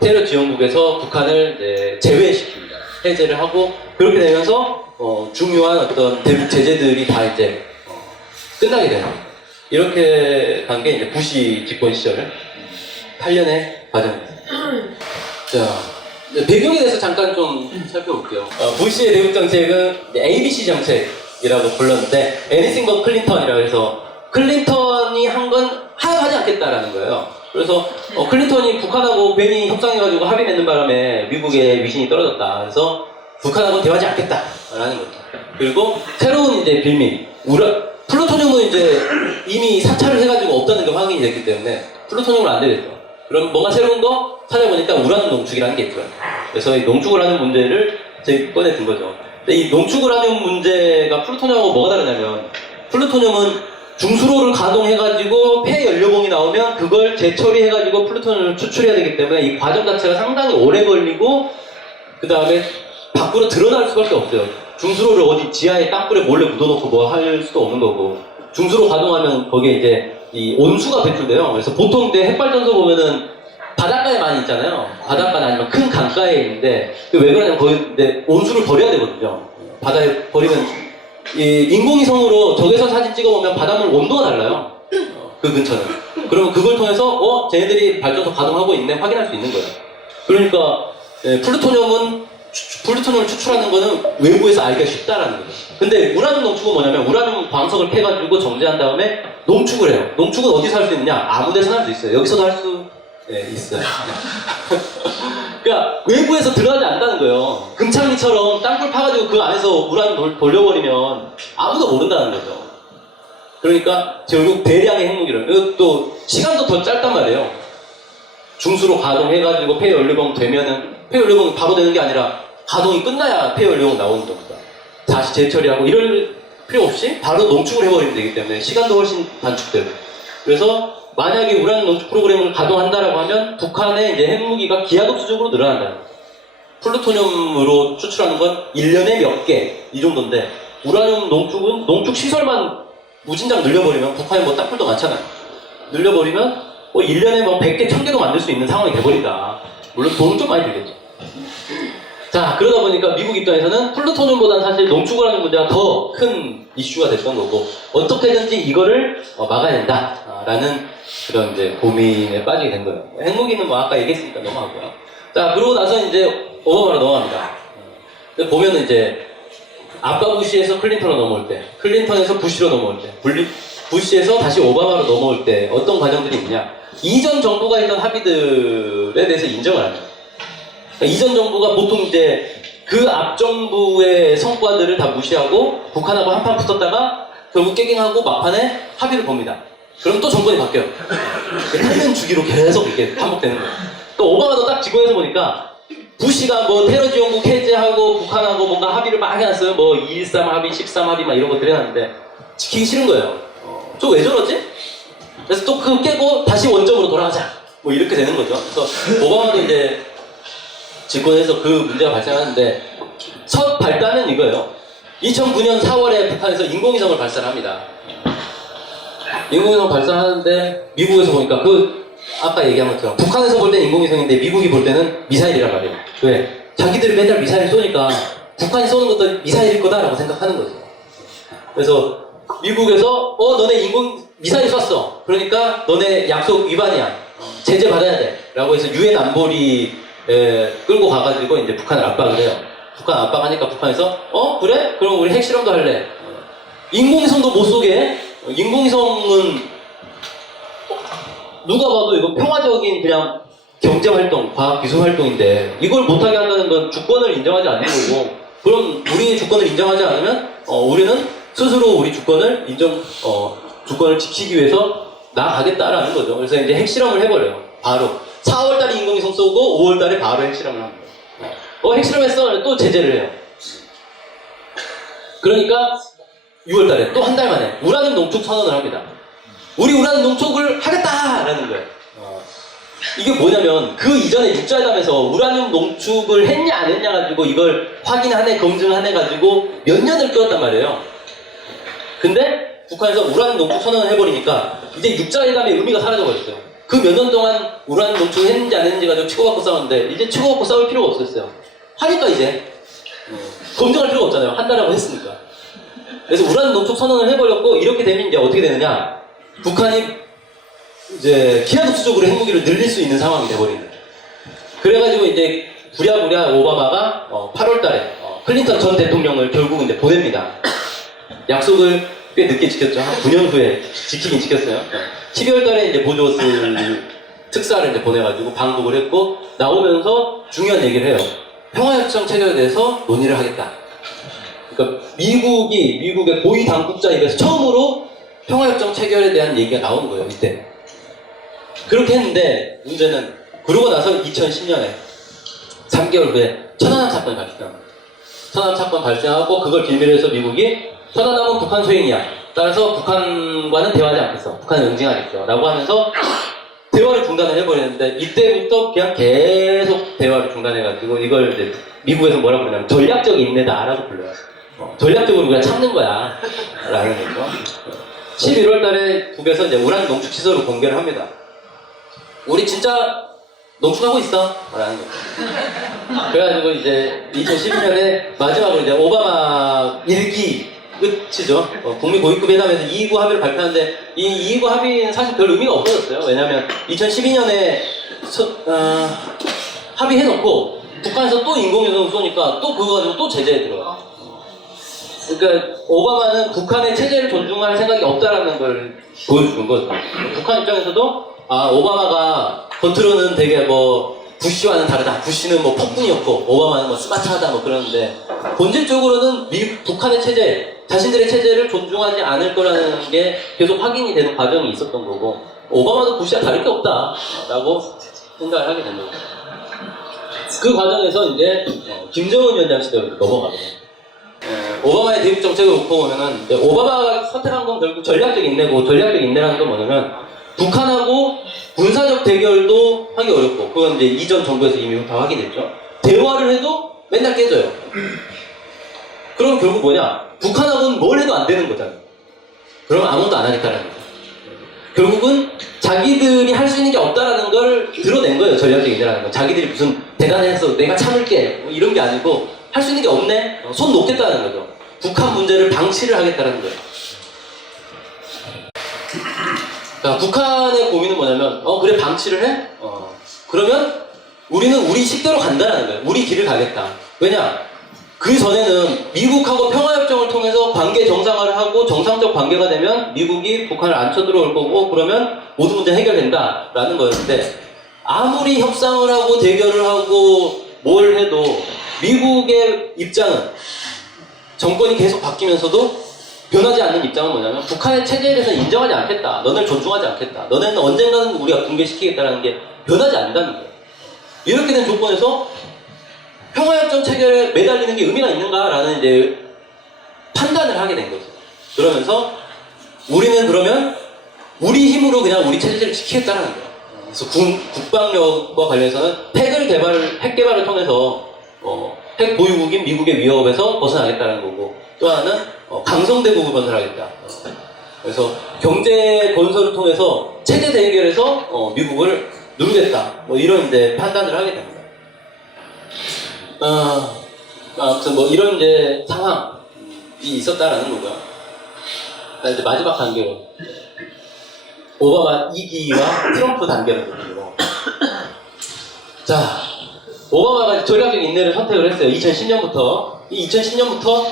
테러 지원국에서 북한을 제외시킵니다. 해제를 하고 그렇게 되면서 중요한 어떤 대북 제재들이 다 이제 끝나게 되는 이렇게 간 게 이제 부시 집권 시절 8년의 과정입니다. 자, 배경에 대해서 잠깐 좀 살펴볼게요. 부시의 대북 정책은 ABC 정책이라고 불렀는데 Anything but 클린턴이라고 해서 클린턴이 한 건 하여하지 않겠다라는 거예요. 그래서 클린턴이 북한하고 괜히 협상해가지고 합의 맺는 바람에 미국의 위신이 떨어졌다. 그래서 북한하고 대화하지 않겠다라는 거죠. 그리고 새로운 이제 빌미, 플루토늄은 이제 이미 사찰을 해가지고 없다는 게 확인이 됐기 때문에 플루토늄은 안 되겠죠. 그럼 뭔가 새로운 거 찾아보니까 우라늄 농축이라는 게 있고요. 그래서 이 농축을 하는 문제를 저희 꺼내 든 거죠. 근데 이 농축을 하는 문제가 플루토늄하고 뭐가 다르냐면 플루토늄은 중수로를 가동해가지고 폐연료봉이 나오면 그걸 재처리해가지고 플루토늄을 추출해야 되기 때문에 이 과정 자체가 상당히 오래 걸리고 그 다음에 밖으로 드러날 수밖에 없어요. 중수로를 어디 지하에 땅굴에 몰래 묻어놓고 뭐 할 수도 없는 거고 중수로 가동하면 거기에 이제 이 온수가 배출돼요. 그래서 보통 이제 핵발전소 보면은 바닷가에 많이 있잖아요. 바닷가나 아니면 큰 강가에 있는데 왜 그러냐면 거기 이제 온수를 버려야 되거든요. 바다에 버리면 이 인공위성으로 적외선 사진 찍어보면 바닷물 온도가 달라요. 그 근처는. 그러면 그걸 통해서 쟤네들이 발전소 가동하고 있네 확인할 수 있는 거예요. 그러니까 플루토늄을 추출하는 거는 외부에서 알기가 쉽다라는 거죠. 근데 우라늄 농축은 뭐냐면 우라늄 광석을 캐가지고 정제한 다음에 농축을 해요. 농축은 어디서 할 수 있느냐? 아무 데서나 할 수 있어요. 여기서도 할 수 있어요. 그러니까 외부에서 들어가지 않는다는 거예요. 금창리처럼 땅굴 파가지고 그 안에서 우라늄 돌려버리면 아무도 모른다는 거죠. 그러니까 결국 대량의 핵무기를 또 시간도 더 짧단 말이에요. 중수로 가동해가지고 폐연료봉 되면은 폐연료봉이 바로 되는 게 아니라 가동이 끝나야 폐연료봉 나오는 겁니다. 다시 재처리하고 이럴 필요 없이 바로 농축을 해버리면 되기 때문에 시간도 훨씬 단축되고 그래서 만약에 우라늄 농축 프로그램을 가동한다라고 하면 북한의 이제 핵무기가 기하급수적으로 늘어난다는 거예요. 플루토늄으로 추출하는 건 1년에 몇 개 이 정도인데 우라늄 농축은 농축 시설만 무진장 늘려버리면 북한에 뭐 땅굴도 많잖아요. 늘려버리면 1년에 뭐 100개, 1000개도 만들 수 있는 상황이 돼버린다. 물론 돈은 좀 많이 들겠죠. 자, 그러다 보니까 미국 입장에서는 플루토늄보다는 사실 농축을 하는 문제가 더 큰 이슈가 됐던 거고 어떻게든지 이거를 막아야 된다라는 그런 이제 고민에 빠지게 된 거예요. 핵무기는 뭐 아까 얘기했으니까 넘어가고요. 자, 그러고 나서 이제 오바마로 넘어갑니다. 보면은 이제 아빠 부시에서 클린턴으로 넘어올 때, 클린턴에서 부시로 넘어올 때, 부시에서 다시 오바마로 넘어올 때 어떤 과정들이 있냐? 이전 정부가 했던 합의들에 대해서 인정을 합니다. 그러니까 이전 정부가 보통 이제 그 앞 정부의 성과들을 다 무시하고 북한하고 한판 붙었다가 결국 깨갱하고 막판에 합의를 봅니다. 그럼 또 정권이 바뀌어요. 탈면 주기로 계속 이렇게 반복되는 거예요. 또 오바마도 딱 직원에서 보니까 부시가 뭐 테러 지원국 해제하고 북한하고 뭔가 합의를 막 해놨어요. 뭐 2.13 합의, 13 합의 막 이런 것들 해놨는데 지키기 싫은 거예요. 저 왜 저러지? 그래서 또 그거 깨고 다시 원점으로 돌아가자. 뭐 이렇게 되는 거죠. 그래서 오바마도 이제 집권해서 그 문제가 발생하는데 첫 발단은 이거예요. 2009년 4월에 북한에서 인공위성을 발사합니다. 인공위성 발사하는데 미국에서 보니까 아까 얘기한 것처럼 북한에서 볼 때는 인공위성인데 미국이 볼 때는 미사일이란 말이에요. 왜? 자기들이 맨날 미사일 쏘니까 북한이 쏘는 것도 미사일일 거다라고 생각하는 거죠. 그래서 미국에서 너네 미사일 쐈어. 그러니까 너네 약속 위반이야. 제재 받아야 돼. 라고 해서 유엔 안보리 끌고 가가지고 이제 북한을 압박을 해요. 북한 압박하니까 북한에서 그래? 그럼 우리 핵실험도 할래. 인공위성도 못 쏘게. 인공위성은 누가 봐도 이건 평화적인 그냥 경제활동, 과학기술활동인데 이걸 못하게 한다는 건 주권을 인정하지 않는 거고 그럼 우리의 주권을 인정하지 않으면 우리는 스스로 우리 주권을 주권을 지키기 위해서 나아가겠다라는 거죠. 그래서 이제 핵실험을 해버려요. 바로 4월달에 인공위성 쏘고 5월달에 바로 핵실험을 합니다. 핵실험했어. 또 제재를 해요. 그러니까 6월달에 또 한 달 만에 우라늄 농축 선언을 합니다. 우리 우라늄 농축을 하겠다라는 거예요. 이게 뭐냐면 그 이전에 육자회담에서 우라늄 농축을 했냐 안 했냐 가지고 이걸 확인하네 검증하네 가지고 몇 년을 끌었단 말이에요. 근데 북한에서 우라늄 농축 선언을 해버리니까 이제 육자회담의 의미가 사라져버렸어요. 그 몇 년 동안 우라늄 농축을 했는지 안 했는지 가지고 치고받고 싸웠는데 이제 치고받고 싸울 필요가 없었어요. 하니까 이제 검증할 필요가 없잖아요. 한다라고 했으니까. 그래서 우라늄 농축 선언을 해버렸고 이렇게 되면 이제 어떻게 되느냐? 북한이 이제 기하급수적으로 핵무기를 늘릴 수 있는 상황이 돼버리는 거예요. 그래가지고 이제 부랴부랴 오바마가 8월달에 클린턴 전 대통령을 결국 이제 보냅니다. 약속을 꽤 늦게 지켰죠. 한 9년 후에 지키긴 지켰어요. 12월달에 이제 보조스를 특사를 이제 보내가지고 방북을 했고 나오면서 중요한 얘기를 해요. 평화협정 체결에 대해서 논의를 하겠다. 그러니까 미국의 고위 당국자 입에서 처음으로 평화협정 체결에 대한 얘기가 나오는 거예요. 이때. 그렇게 했는데 문제는 그러고 나서 2010년에 3개월 후에 천안함 사건이 발생합니다. 천안함 사건 발생하고 그걸 빌미로 해서 미국이 천안함은 북한 소행이야. 따라서 북한과는 대화하지 않겠어. 북한은 응징하겠죠. 라고 하면서 대화를 중단을 해버리는데 이때부터 그냥 계속 대화를 중단해가지고 이걸 이제 미국에서 뭐라고 그러냐면 전략적 인내다라고 불러요. 전략적으로 그냥 참는 거야. 라는 거죠. 11월 달에 북에서 이제 우란 농축 시설을 공개를 합니다. 우리 진짜 농축하고 있어. 라는 거죠. 그래가지고 이제 2012년에 마지막으로 이제 오바마 1기 끝이죠. 북미 고위급 회담에서 2구 합의를 발표하는데 이 2구 합의는 사실 별 의미가 없어졌어요. 왜냐하면 2012년에 합의해놓고 북한에서 또 인공위성을 쏘니까 또 그거 가지고 또 제재에 들어가요. 그러니까 오바마는 북한의 체제를 존중할 생각이 없다라는 걸 보여주는 거죠. 북한 입장에서도 오바마가 겉으로는 되게 뭐 부시와는 다르다. 부시는 뭐 폭군이었고 오바마는 뭐 스마트하다 뭐 그러는데 본질적으로는 북한의 체제, 자신들의 체제를 존중하지 않을 거라는 게 계속 확인이 되는 과정이 있었던 거고 오바마도 부시와 다를 게 없다라고 생각을 하게 된 거죠. 그 과정에서 이제 김정은 위원장 시대로 넘어가거든요. 오바마의 대북 정책을 놓고 보면은 오바마가 선택한 건 결국 전략적 인내고 전략적 인내라는 건 뭐냐면 북한하고 군사적 대결도 하기 어렵고 그건 이제 이전 정부에서 이미 다 확인됐죠. 대화를 해도 맨날 깨져요. 그럼 결국 뭐냐? 북한하고는 뭘 해도 안 되는 거잖아요. 그럼 아무도 안 하니까라는 거죠. 결국은 자기들이 할 수 있는 게 없다라는 걸 드러낸 거예요. 전략적 인내라는 건. 자기들이 무슨 대단해서 내가 참을게 뭐 이런 게 아니고 할 수 있는 게 없네? 손 놓겠다는 거죠. 북한 문제를 방치를 하겠다는 거예요. 자, 북한의 고민은 뭐냐면 그래 방치를 해? 그러면 우리는 우리 식대로 간다는 거예요. 우리 길을 가겠다. 왜냐? 그 전에는 미국하고 평화협정을 통해서 관계 정상화를 하고 정상적 관계가 되면 미국이 북한을 안 쳐들어올 거고 그러면 모든 문제 해결된다라는 거였는데 아무리 협상을 하고 대결을 하고 뭘 해도 미국의 입장은 정권이 계속 바뀌면서도 변하지 않는 입장은 뭐냐면 북한의 체제에 대해서 인정하지 않겠다. 너네를 존중하지 않겠다. 너네는 언젠가는 우리가 붕괴시키겠다는 게 변하지 않는다는 거예요. 이렇게 된 조건에서 평화협정 체결에 매달리는 게 의미가 있는가라는 이제 판단을 하게 된 거죠. 그러면서 우리는 그러면 우리 힘으로 그냥 우리 체제를 지키겠다는 거예요. 그래서 국방력과 관련해서는 핵 개발을 통해서 핵 보유국인 미국의 위협에서 벗어나겠다는 거고 또 하나는 강성대국을 건설하겠다. 그래서 경제 건설을 통해서 체제 대결에서 미국을 누르겠다. 뭐 이런 이제 판단을 하게 됩니다. 아무튼 뭐 이런 이제 상황이 있었다라는 거고요. 이제 마지막 단계로 오바마 2기와 트럼프 단계를 보고 자, 오바마가 전략적 인내를 선택을 했어요. 2010년부터. 이 2010년부터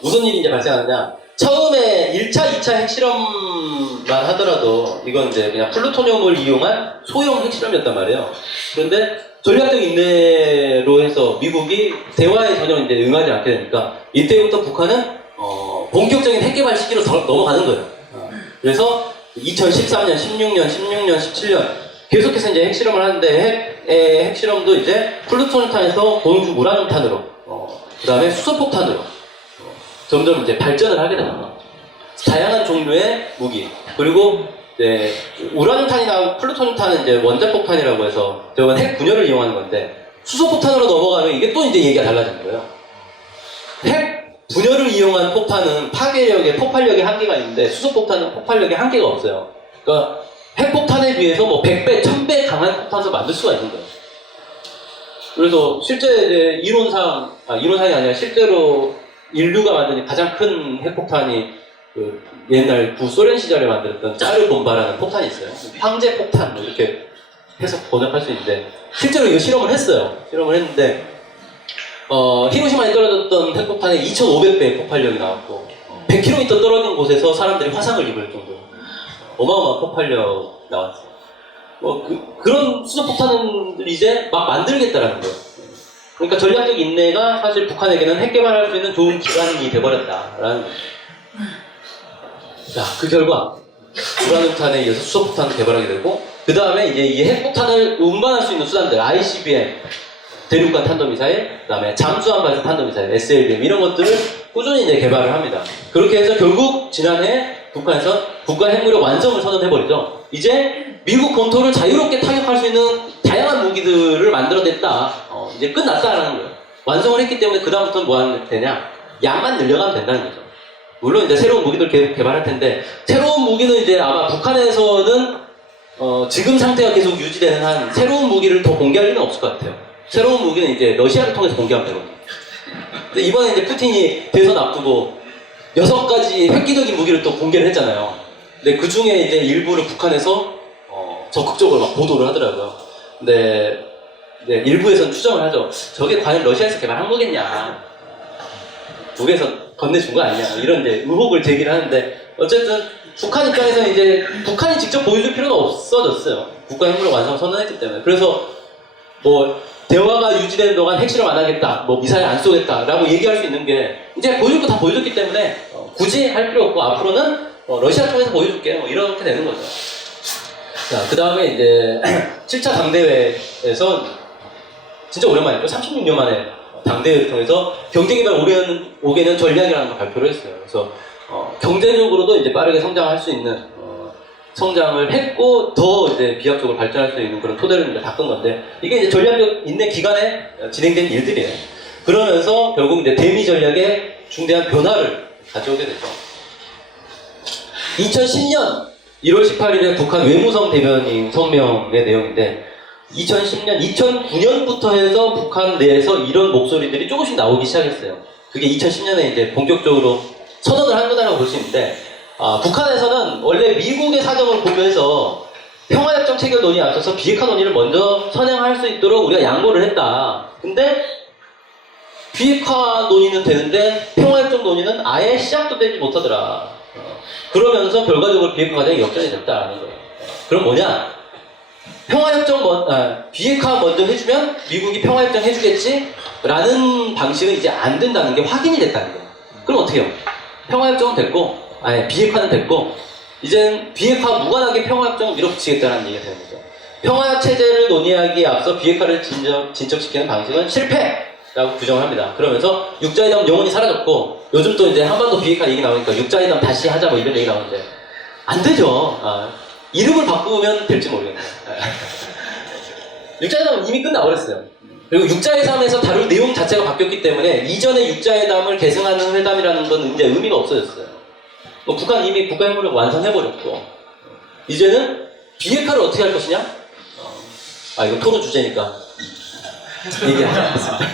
무슨 일이 이제 발생하느냐. 처음에 1차, 2차 핵실험만 하더라도 이건 이제 그냥 플루토늄을 이용한 소형 핵실험이었단 말이에요. 그런데 전략적 인내로 해서 미국이 대화에 전혀 이제 응하지 않게 되니까 이때부터 북한은 본격적인 핵 개발 시기로 넘어가는 거예요. 그래서 2013년, 16년, 17년 계속해서 이제 핵실험을 하는데 핵실험도 이제 플루토늄탄에서 본주 우라늄탄으로 그 다음에 수소폭탄으로 점점 이제 발전을 하게 됩니다. 다양한 종류의 무기 그리고 이제 우라늄탄이나 플루토늄탄은 이제 원자폭탄이라고 해서 저건 핵 분열을 이용하는 건데 수소폭탄으로 넘어가면 이게 또 이제 얘기가 달라지는 거예요. 핵 분열을 이용한 폭탄은 파괴력에 폭발력에 한계가 있는데 수소폭탄은 폭발력에 한계가 없어요. 그러니까 핵폭탄에 비해서 뭐 100배, 1000배 강한 폭탄을 만들 수가 있는 거예요. 그래서 실제 이제 이론상이 아니라 실제로 인류가 만든 가장 큰 핵폭탄이 그 옛날 구소련 시절에 만들었던 짜르본바라는 폭탄이 있어요. 황제 폭탄 뭐 이렇게 해서 번역할 수 있는데 실제로 이거 실험을 했어요. 실험을 했는데 히로시마에 떨어졌던 핵폭탄에 2500배의 폭발력이 나왔고 100km 떨어진 곳에서 사람들이 화상을 입을 정도로 어마어마한 폭발력 나왔어요. 그런 수소폭탄을 이제 막 만들겠다라는 거예요. 그러니까 전략적 인내가 사실 북한에게는 핵 개발할 수 있는 좋은 기반이 돼버렸다라는 거예요. 자, 그 결과 우라늄탄에 의해서 수소폭탄을 개발하게 되고, 그 다음에 이제 이 핵폭탄을 운반할 수 있는 수단들, ICBM, 대륙간 탄도미사일, 그 다음에 잠수함 발사 탄도미사일, SLBM 이런 것들을 꾸준히 이제 개발을 합니다. 그렇게 해서 결국 지난해 북한에서 국가 핵무력 완성을 선언해버리죠. 이제 미국 본토를 자유롭게 타격할 수 있는 다양한 무기들을 만들어냈다. 이제 끝났다라는 거예요. 완성을 했기 때문에 그 다음부터는 뭐 하면 되냐? 양만 늘려가면 된다는 거죠. 물론 이제 새로운 무기들 개발할 텐데, 새로운 무기는 이제 아마 북한에서는 지금 상태가 계속 유지되는 한 새로운 무기를 더 공개할 일은 없을 것 같아요. 새로운 무기는 이제 러시아를 통해서 공개하면 되거든요. 근데 이번에 이제 푸틴이 대선 앞두고 6가지 획기적인 무기를 또 공개를 했잖아요. 근데 그 중에 이제 일부를 북한에서 적극적으로 막 보도를 하더라고요. 근데 일부에서는 추정을 하죠. 저게 과연 러시아에서 개발한 거겠냐? 북에서 건네준 거 아니냐? 이런 이제 의혹을 제기를 하는데, 어쨌든 북한 입장에서는 이제 북한이 직접 보여줄 필요는 없어졌어요. 국가 핵무력 완성 선언했기 때문에. 그래서 뭐 대화가 유지되는 동안 핵실험 안 하겠다, 뭐 미사일 안 쏘겠다라고 얘기할 수 있는 게 이제 보여줄 거 다 보여줬기 때문에 굳이 할 필요 없고, 앞으로는 러시아 통해서 보여줄게, 뭐 이렇게 되는 거죠. 자, 그 다음에 이제 7차 당대회에서 진짜 오랜만이죠. 36년 만에 당대회를 통해서 경제개발 오게는 전략이라는 걸 발표를 했어요. 그래서 경제적으로도 이제 빠르게 성장할 수 있는 성장을 했고, 더 이제 비약적으로 발전할 수 있는 그런 토대를 이제 닦은 건데, 이게 이제 전략적 인내 기간에 진행된 일들이에요. 그러면서 결국 이제 대미 전략에 중대한 변화를 가져오게 되죠. 2010년 1월 18일에 북한 외무성 대변인 성명의 내용인데, 2010년, 2009년부터 해서 북한 내에서 이런 목소리들이 조금씩 나오기 시작했어요. 그게 2010년에 이제 본격적으로 선언을 한 거다라고 볼 수 있는데, 북한에서는 원래 미국의 사정을 고려해서 평화협정 체결 논의에 앞서서 비핵화 논의를 먼저 선행할 수 있도록 우리가 양보를 했다. 근데 비핵화 논의는 되는데 평화협정 논의는 아예 시작도 되지 못하더라. 그러면서 결과적으로 비핵화 과정이 역전이 됐다는 거예요. 그럼 뭐냐? 비핵화 먼저 해주면 미국이 평화협정 해주겠지? 라는 방식은 이제 안 된다는 게 확인이 됐다는 거예요. 그럼 어떻게 해요? 평화협정은 됐고, 비핵화는 됐고, 이젠 비핵화 무관하게 평화협정을 밀어붙이겠다는 얘기가 되는 거죠. 평화체제를 논의하기에 앞서 비핵화를 진척시키는 방식은 실패라고 규정을 합니다. 그러면서 육자회담은 영원히 사라졌고, 요즘 또 이제 한반도 비핵화 얘기 나오니까 육자회담 다시 하자 뭐 이런 얘기 나오는데, 안 되죠. 이름을 바꾸면 될지 모르겠네요. 육자회담은 이미 끝나버렸어요. 그리고 육자회담에서 다룰 내용 자체가 바뀌었기 때문에 이전에 육자회담을 계승하는 회담이라는 건 이제 의미가 없어졌어요. 북한 이미 국가 핵무력 완성해버렸고, 이제는 비핵화를 어떻게 할 것이냐? 이거 토론 주제니까 얘기하지 않겠습니다.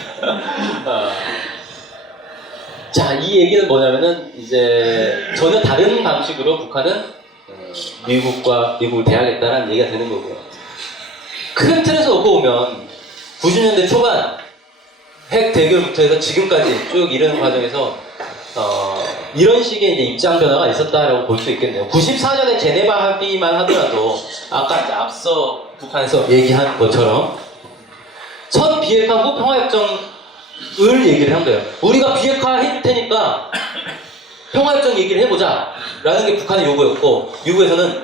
자, 이 얘기는 뭐냐면은 이제 전혀 다른 방식으로 북한은 미국을 대하겠다는 얘기가 되는 거고요. 큰 틀에서 놓고 보면 90년대 초반 핵 대결부터 해서 지금까지 쭉 이르는 과정에서 이런 식의 이제 입장 변화가 있었다라고 볼 수 있겠네요. 94년에 제네바 합의만 하더라도 아까 앞서 북한에서 얘기한 것처럼 첫 비핵화 후 평화협정을 얘기를 한 거예요. 우리가 비핵화 해줄 테니까 평화협정 얘기를 해보자 라는 게 북한의 요구였고, 미국에서는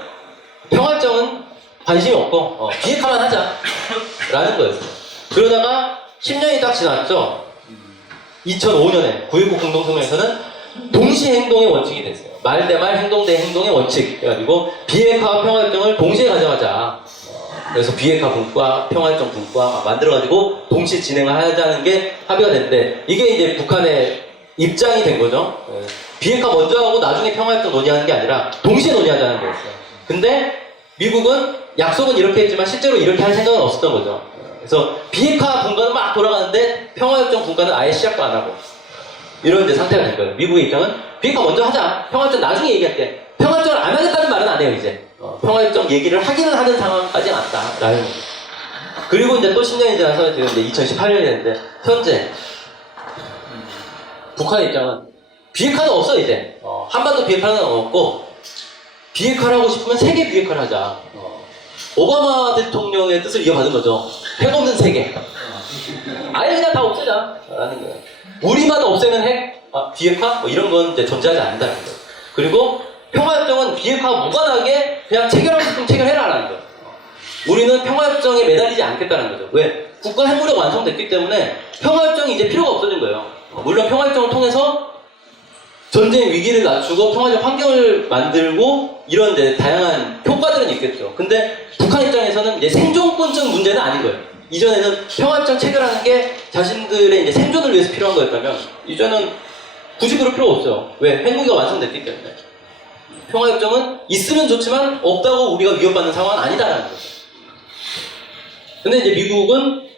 평화협정은 관심이 없고 비핵화만 하자 라는 거였어요. 그러다가 10년이 딱 지났죠. 2005년에 9.19 공동성명에서는 동시 행동의 원칙이 됐어요. 말 대 말, 행동 대 행동의 원칙 해가지고 비핵화와 평화협정을 동시에 가져가자. 그래서 비핵화 분과 평화협정 분과 만들어가지고 동시에 진행을 하자는 게 합의가 됐는데, 이게 이제 북한의 입장이 된 거죠. 비핵화 먼저 하고 나중에 평화협정 논의하는 게 아니라 동시에 논의하자는 거였어요. 근데 미국은 약속은 이렇게 했지만 실제로 이렇게 할 생각은 없었던 거죠. 그래서 비핵화 분과는 막 돌아가는데 평화협정 분과는 아예 시작도 안 하고 이런 이제 상태가 된 거예요. 미국의 입장은 비핵화 먼저 하자, 평화협정 나중에 얘기할게. 평화협정을 안 하겠다는 말은 안 해요. 이제 평화협정 얘기를 하기는 하는 상황까지는 왔다라는 거죠. 그리고 이제 또 10년이 지나서 지금 이제 2018년이 됐는데, 현재 북한의 입장은 비핵화는 없어. 이제 한반도 비핵화는 없고, 비핵화를 하고 싶으면 세계 비핵화를 하자. 오바마 대통령의 뜻을 이어받은 거죠. 핵 없는 세계. 아예 그냥 다 없애자 라는 거예요. 우리만 없애는 핵, 비핵화 뭐 이런 건 이제 존재하지 않는다는 거예요. 그리고 평화협정은 비핵화와 무관하게 그냥 체결하고 싶으면 체결해라라는 거예요. 우리는 평화협정에 매달리지 않겠다는 거죠. 왜? 국가 핵무력 완성됐기 때문에 평화협정이 이제 필요가 없어진 거예요. 물론 평화협정을 통해서 전쟁 위기를 낮추고 평화적 환경을 만들고 이런 이제 다양한 효과들은 있겠죠. 근데 북한 입장에서는 이제 생존권적 문제는 아닌 거예요. 이전에는 평화협정 체결하는 게 자신들의 이제 생존을 위해서 필요한 거였다면 이제는 굳이 그럴 필요가 없어요. 왜? 핵무기가 완성됐기 때문에. 평화협정은 있으면 좋지만 없다고 우리가 위협받는 상황은 아니다라는 거죠. 근데 이제 미국은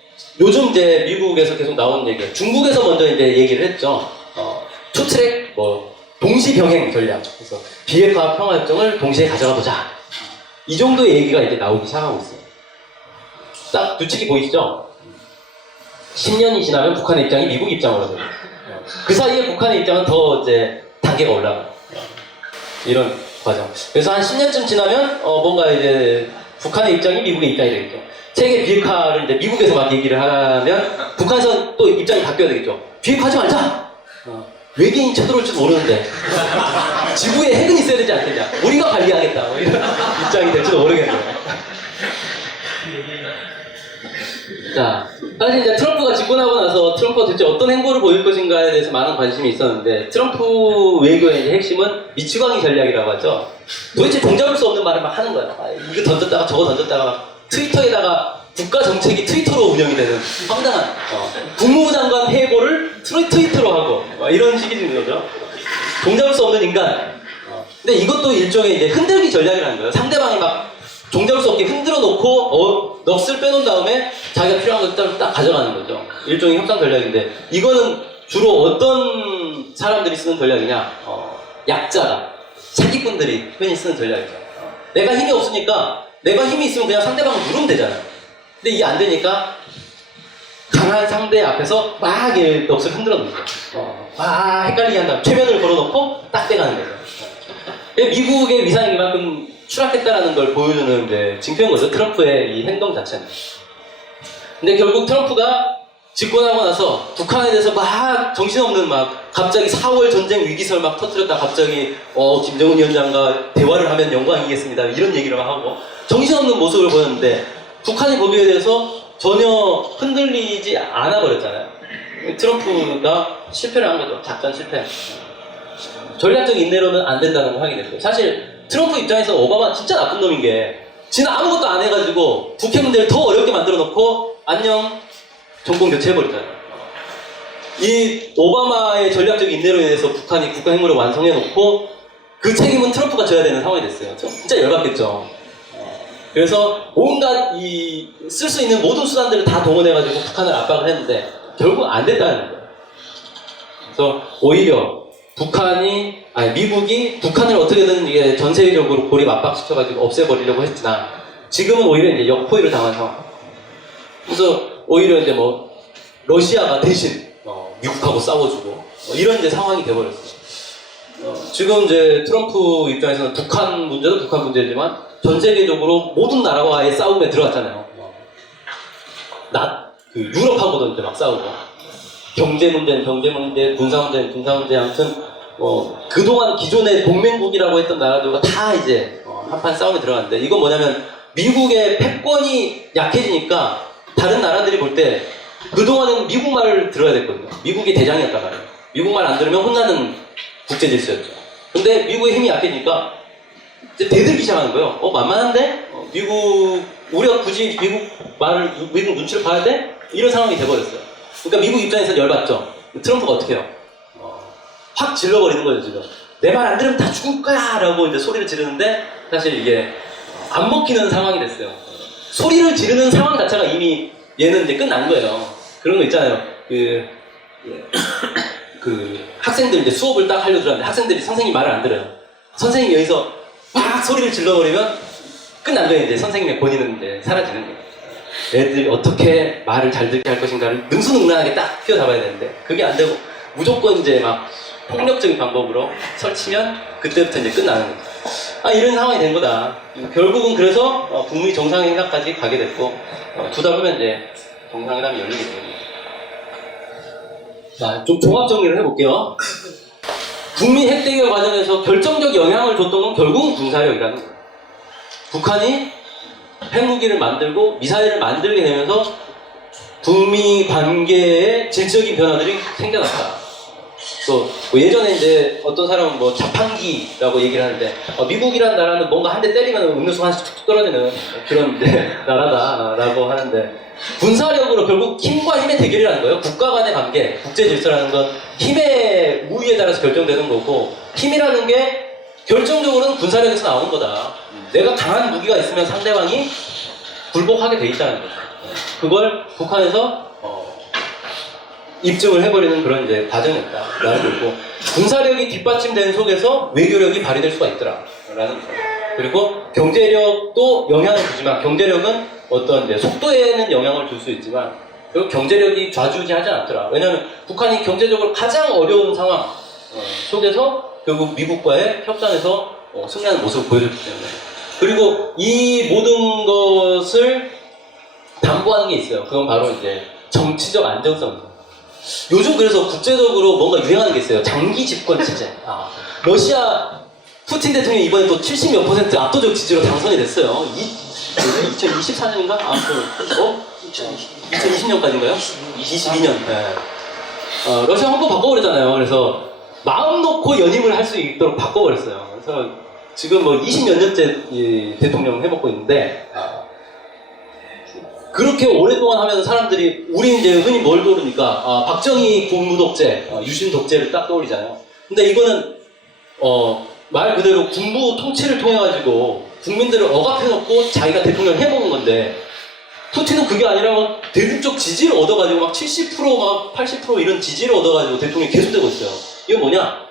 요즘 이제 미국에서 계속 나오는 얘기예요. 중국에서 먼저 이제 얘기를 했죠. 투트랙 동시 병행 전략. 그래서 비핵화 평화협정을 동시에 가져가 보자. 이 정도의 얘기가 이제 나오기 시작하고 있어요. 딱 규칙이 보이시죠? 10년이 지나면 북한의 입장이 미국 입장으로 돼요. 그 사이에 북한의 입장은 더 이제 단계가 올라가요. 이런 과정. 그래서 한 10년쯤 지나면 뭔가 이제 북한의 입장이 미국의 입장이 되겠죠. 세계 비핵화를 이제 미국에서 막 얘기를 하면 북한에서 또 입장이 바뀌어야 되겠죠. 비핵화하지 말자. 외계인 쳐들어올지도 모르는데 지구에 핵은 있어야 되지 않겠냐. 우리가 관리하겠다. 뭐 이런 입장이 될지도 모르겠네요. 자, 사실 이제 트럼프가 집권하고 나서 트럼프가 대체 어떤 행보를 보일 것인가에 대해서 많은 관심이 있었는데 트럼프 외교의 이제 핵심은 미치광이 전략이라고 하죠. 도대체 종잡을 수 없는 말을 막 하는 거예요. 이거 던졌다가 저거 던졌다가 트위터에다가 국가 정책이 트위터로 운영이 되는 황당한 국무부 장관 회고를 트위터로 하고 이런 식이 되는 거죠. 종잡을 수 없는 인간. 근데 이것도 일종의 이제 흔들기 전략이라는 거예요. 상대방이 막 종잡을 수 없게 흔들어 놓고 넋을 빼놓은 다음에 자기가 필요한 것들 딱 가져가는 거죠. 일종의 협상 전략인데 이거는 주로 어떤 사람들이 쓰는 전략이냐? 약자가 사기꾼들이 흔히 쓰는 전략이죠. 내가 힘이 없으니까 내가 힘이 있으면 그냥 상대방을 누르면 되잖아요. 근데 이게 안 되니까 강한 상대 앞에서 막 넋을 흔들어 놓는 거죠. 막 헷갈리게 한다. 최면을 걸어놓고 딱 떼가는 거죠. 미국의 위상이 그만큼 추락했다라는 걸 보여주는 이제 징표인 거죠. 트럼프의 이 행동 자체는. 근데 결국 트럼프가 집권하고 나서 북한에 대해서 막 정신없는 막 갑자기 4월 전쟁 위기설 막 터뜨렸다 갑자기 김정은 위원장과 대화를 하면 영광이겠습니다. 이런 얘기를 막 하고 정신없는 모습을 보였는데 북한이 거기에 대해서 전혀 흔들리지 않아 버렸잖아요. 트럼프가 실패를 한 거죠. 작전 실패. 전략적 인내로는 안 된다는 걸 확인했어요. 사실 트럼프 입장에서 오바마 진짜 나쁜 놈인 게 지는 아무것도 안 해가지고 북핵 문제를 더 어렵게 만들어 놓고 안녕 정권 교체해버렸잖아요. 이 오바마의 전략적 인내로 인해서 북한이 국가 핵무를 완성해 놓고 그 책임은 트럼프가 져야 되는 상황이 됐어요. 진짜 열받겠죠. 그래서 온갖 쓸 수 있는 모든 수단들을 다 동원해가지고 북한을 압박을 했는데 결국 안 됐다는 거예요. 그래서 오히려 미국이 북한을 어떻게든 이게 전 세계적으로 고립 압박시켜가지고 없애버리려고 했으나 지금은 오히려 이제 역포위를 당한 상황. 그래서 오히려 이제 러시아가 대신 미국하고 싸워주고 이런 이제 상황이 돼버렸어요. 지금 이제 트럼프 입장에서는 북한 문제도 북한 문제지만 전 세계적으로 모든 나라와의 싸움에 들어갔잖아요. 유럽하고도 이제 막 싸우고 경제 문제는 경제 문제, 군사 문제는 군사 문제, 아무튼 그동안 기존의 동맹국이라고 했던 나라들과 다 이제 한판 싸움에 들어갔는데 이건 뭐냐면 미국의 패권이 약해지니까 다른 나라들이 볼 때 그동안은 미국 말을 들어야 됐거든요. 미국이 대장이었단 말이에요. 미국 말 안 들으면 혼나는 국제 질서였죠. 근데 미국의 힘이 약해지니까 이제 대들기 시작하는 거예요. 만만한데? 우리가 굳이 미국 눈치를 봐야 돼? 이런 상황이 돼버렸어요. 그러니까 미국 입장에서 열받죠. 트럼프가 어떻게 해요? 확 질러버리는 거죠, 지금. 내 말 안 들으면 다 죽을 거야! 라고 이제 소리를 지르는데, 사실 이게 안 먹히는 상황이 됐어요. 소리를 지르는 상황 자체가 이미 얘는 이제 끝난 거예요. 그런 거 있잖아요. 학생들 이제 수업을 딱 하려고 들었는데 학생들이 선생님 말을 안 들어요. 선생님이 여기서 막 소리를 질러버리면 끝난 거예요. 이제 선생님의 권위는 이제 사라지는 거예요. 애들이 어떻게 말을 잘 듣게 할 것인가를 능수능란하게 딱 휘어잡아야 되는데 그게 안 되고 무조건 이제 막 폭력적인 방법으로 설치면 그때부터 이제 끝나는 거예요. 이런 상황이 된 거다. 결국은 그래서 북미 정상회담까지 가게 됐고 2달 후면 이제 정상회담이 열리게 됩니다. 자, 좀 종합 정리를 해볼게요. 북미 핵대결 과정에서 결정적 영향을 줬던 건 결국은 군사력이라는 거예요. 북한이 핵무기를 만들고 미사일을 만들게 되면서 북미 관계에 질적인 변화들이 생겨났다. 또 예전에 이제 어떤 사람은 뭐 자판기라고 얘기를 하는데 미국이라는 나라는 뭔가 한 대 때리면 음료수 하나씩 툭툭 떨어지는 그런 나라다라고 하는데 군사력으로 결국 힘과 힘의 대결이라는 거예요. 국가 간의 관계, 국제 질서라는 건 힘의 우위에 따라서 결정되는 거고 힘이라는 게 결정적으로는 군사력에서 나오는 거다. 내가 강한 무기가 있으면 상대방이 굴복하게 돼 있다는 거죠. 그걸 북한에서 입증을 해버리는 그런 이제 과정이었다라는 거고 군사력이 뒷받침되는 속에서 외교력이 발휘될 수가 있더라라는 거죠. 그리고 경제력도 영향을 주지만 경제력은 어떤 이제 속도에는 영향을 줄 수 있지만 결국 경제력이 좌지우지하지 않더라. 왜냐하면 북한이 경제적으로 가장 어려운 상황 속에서 결국 미국과의 협상에서 승리하는 모습을 보여줬기 때문에 그리고 이 모든 것을 담보하는 게 있어요. 그건 바로 이제 정치적 안정성이죠. 요즘 그래서 국제적으로 뭔가 유행하는 게 있어요. 장기 집권 체제. 러시아 푸틴 대통령이 이번에 또 70몇 % 압도적 지지로 당선이 됐어요. 2024년인가? 2020년까지인가요? 22년. 네. 러시아 헌법 바꿔버렸잖아요. 그래서 마음 놓고 연임을 할 수 있도록 바꿔버렸어요. 그래서 지금 뭐 20몇 년째 대통령 해먹고 있는데 그렇게 오랫동안 하면서 사람들이 우리 이제 흔히 뭘 떠오르니까 박정희 군부 독재, 유신 독재를 딱 떠올리잖아요. 근데 이거는 말 그대로 군부 통치를 통해 가지고 국민들을 억압해놓고 자기가 대통령을 해먹은 건데 푸틴은 그게 아니라 대중적 지지를 얻어가지고 막 70% 막 80% 이런 지지를 얻어가지고 대통령이 계속되고 있어요. 이건 뭐냐?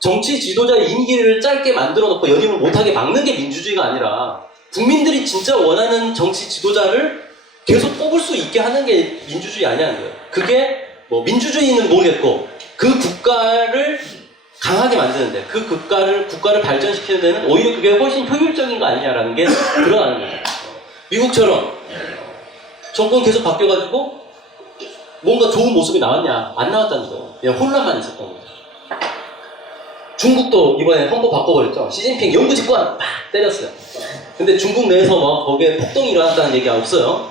정치 지도자의 임기를 짧게 만들어 놓고 연임을 못하게 막는 게 민주주의가 아니라 국민들이 진짜 원하는 정치 지도자를 계속 뽑을 수 있게 하는 게 민주주의 아니냐는 거예요. 그게 뭐 민주주의는 모르겠고 그 국가를 강하게 만드는데 그 국가를 발전시키는 데는 오히려 그게 훨씬 효율적인 거 아니냐라는 게 드러나는 거죠. 미국처럼 정권 계속 바뀌어가지고 뭔가 좋은 모습이 나왔냐? 안 나왔다는 거예요. 그냥 혼란만 있었던 거죠. 중국도 이번에 헌법 바꿔버렸죠. 시진핑 영구집권 막 때렸어요. 근데 중국 내에서 막 거기에 폭동이 일어났다는 얘기가 없어요.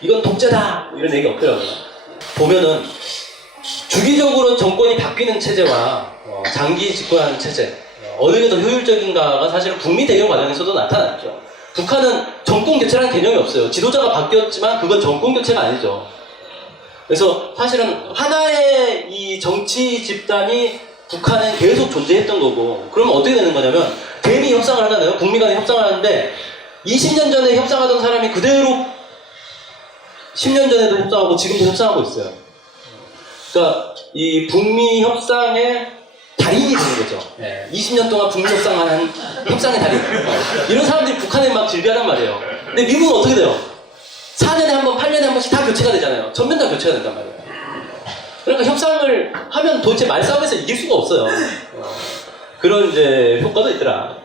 이건 독재다 이런 얘기 없더라고요. 보면은 주기적으로 정권이 바뀌는 체제와 장기 집권하는 체제 어느 게 더 효율적인가가 사실은 북미 대결 과정에서도 나타났죠. 북한은 정권 교체라는 개념이 없어요. 지도자가 바뀌었지만 그건 정권 교체가 아니죠. 그래서 사실은 하나의 이 정치 집단이 북한은 계속 존재했던 거고 그러면 어떻게 되는 거냐면 대미 협상을 하잖아요. 북미 간에 협상을 하는데 20년 전에 협상하던 사람이 그대로 10년 전에도 협상하고 지금도 협상하고 있어요. 그러니까 이 북미 협상의 달인이 되는 거죠. 20년 동안 북미 협상을 한 협상의 달인. 이런 사람들이 북한에 막 질비하단 말이에요. 근데 미국은 어떻게 돼요? 4년에 한 번, 8년에 한 번씩 다 교체가 되잖아요. 전면 다 교체가 된단 말이에요. 그러니까 협상을 하면 도대체 말싸움에서 이길 수가 없어요. 그런 이제 효과도 있더라.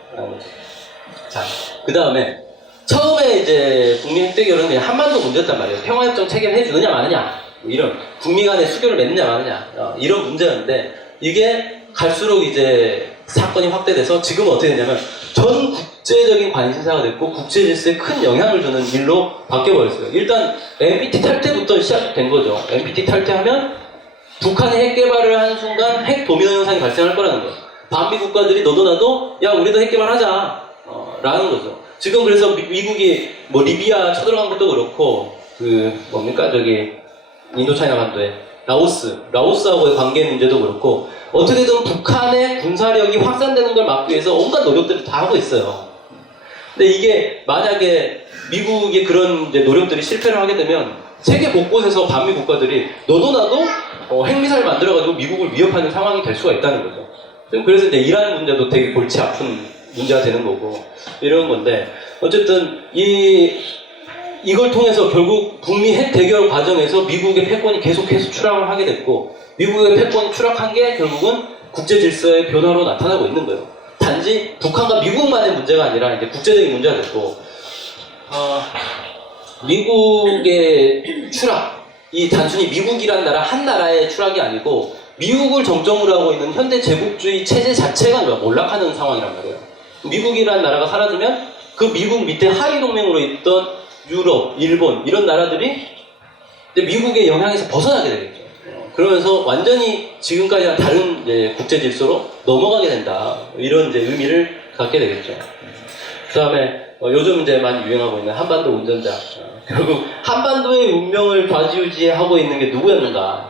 자, 그 다음에 처음에 이제 북미 핵대결은 그냥 한반도 문제였단 말이에요. 평화협정 체결을 해주느냐 마느냐 이런 북미 간의 수교를 맺느냐 마느냐 이런 문제였는데 이게 갈수록 이제 사건이 확대돼서 지금은 어떻게 되냐면 전 국제적인 관심사가 됐고 국제 질서에 큰 영향을 주는 일로 바뀌어버렸어요. 일단 NPT 탈퇴부터 시작된 거죠. NPT 탈퇴하면 북한이 핵 개발을 하는 순간 핵 도미노 현상이 발생할 거라는 거예요. 반미 국가들이 너도 나도 야 우리도 핵 개발하자 라는 거죠. 지금 그래서 미국이 뭐 리비아 쳐들어간 것도 그렇고 그 뭡니까 저기 인도차이나 반도에 라오스하고의 관계 문제도 그렇고 어떻게든 북한의 군사력이 확산되는 걸 막기 위해서 온갖 노력들을 다 하고 있어요. 근데 이게 만약에 미국의 그런 이제 노력들이 실패를 하게 되면 세계 곳곳에서 반미 국가들이 너도 나도 핵미사일 만들어가지고 미국을 위협하는 상황이 될 수가 있다는 거죠. 그래서 이제 이란 문제도 되게 골치 아픈 문제가 되는 거고 이런 건데 어쨌든 이걸 통해서 결국 북미 핵 대결 과정에서 미국의 패권이 계속해서 추락을 하게 됐고 미국의 패권이 추락한 게 결국은 국제 질서의 변화로 나타나고 있는 거예요. 단지 북한과 미국만의 문제가 아니라 이제 국제적인 문제가 됐고, 미국의 추락, 이 단순히 미국이란 나라 한 나라의 추락이 아니고 미국을 정점으로 하고 있는 현대 제국주의 체제 자체가 몰락하는 상황이란 말이에요. 미국이란 나라가 사라지면 그 미국 밑에 하위 동맹으로 있던 유럽, 일본 이런 나라들이 미국의 영향에서 벗어나게 되겠죠. 그러면서 완전히 지금까지와 다른 이제 국제 질서로 넘어가게 된다. 이런 이제 의미를 갖게 되겠죠. 그 다음에 요즘 이제 많이 유행하고 있는 한반도 운전자. 결국 한반도의 운명을 좌지우지하고 있는 게 누구였는가?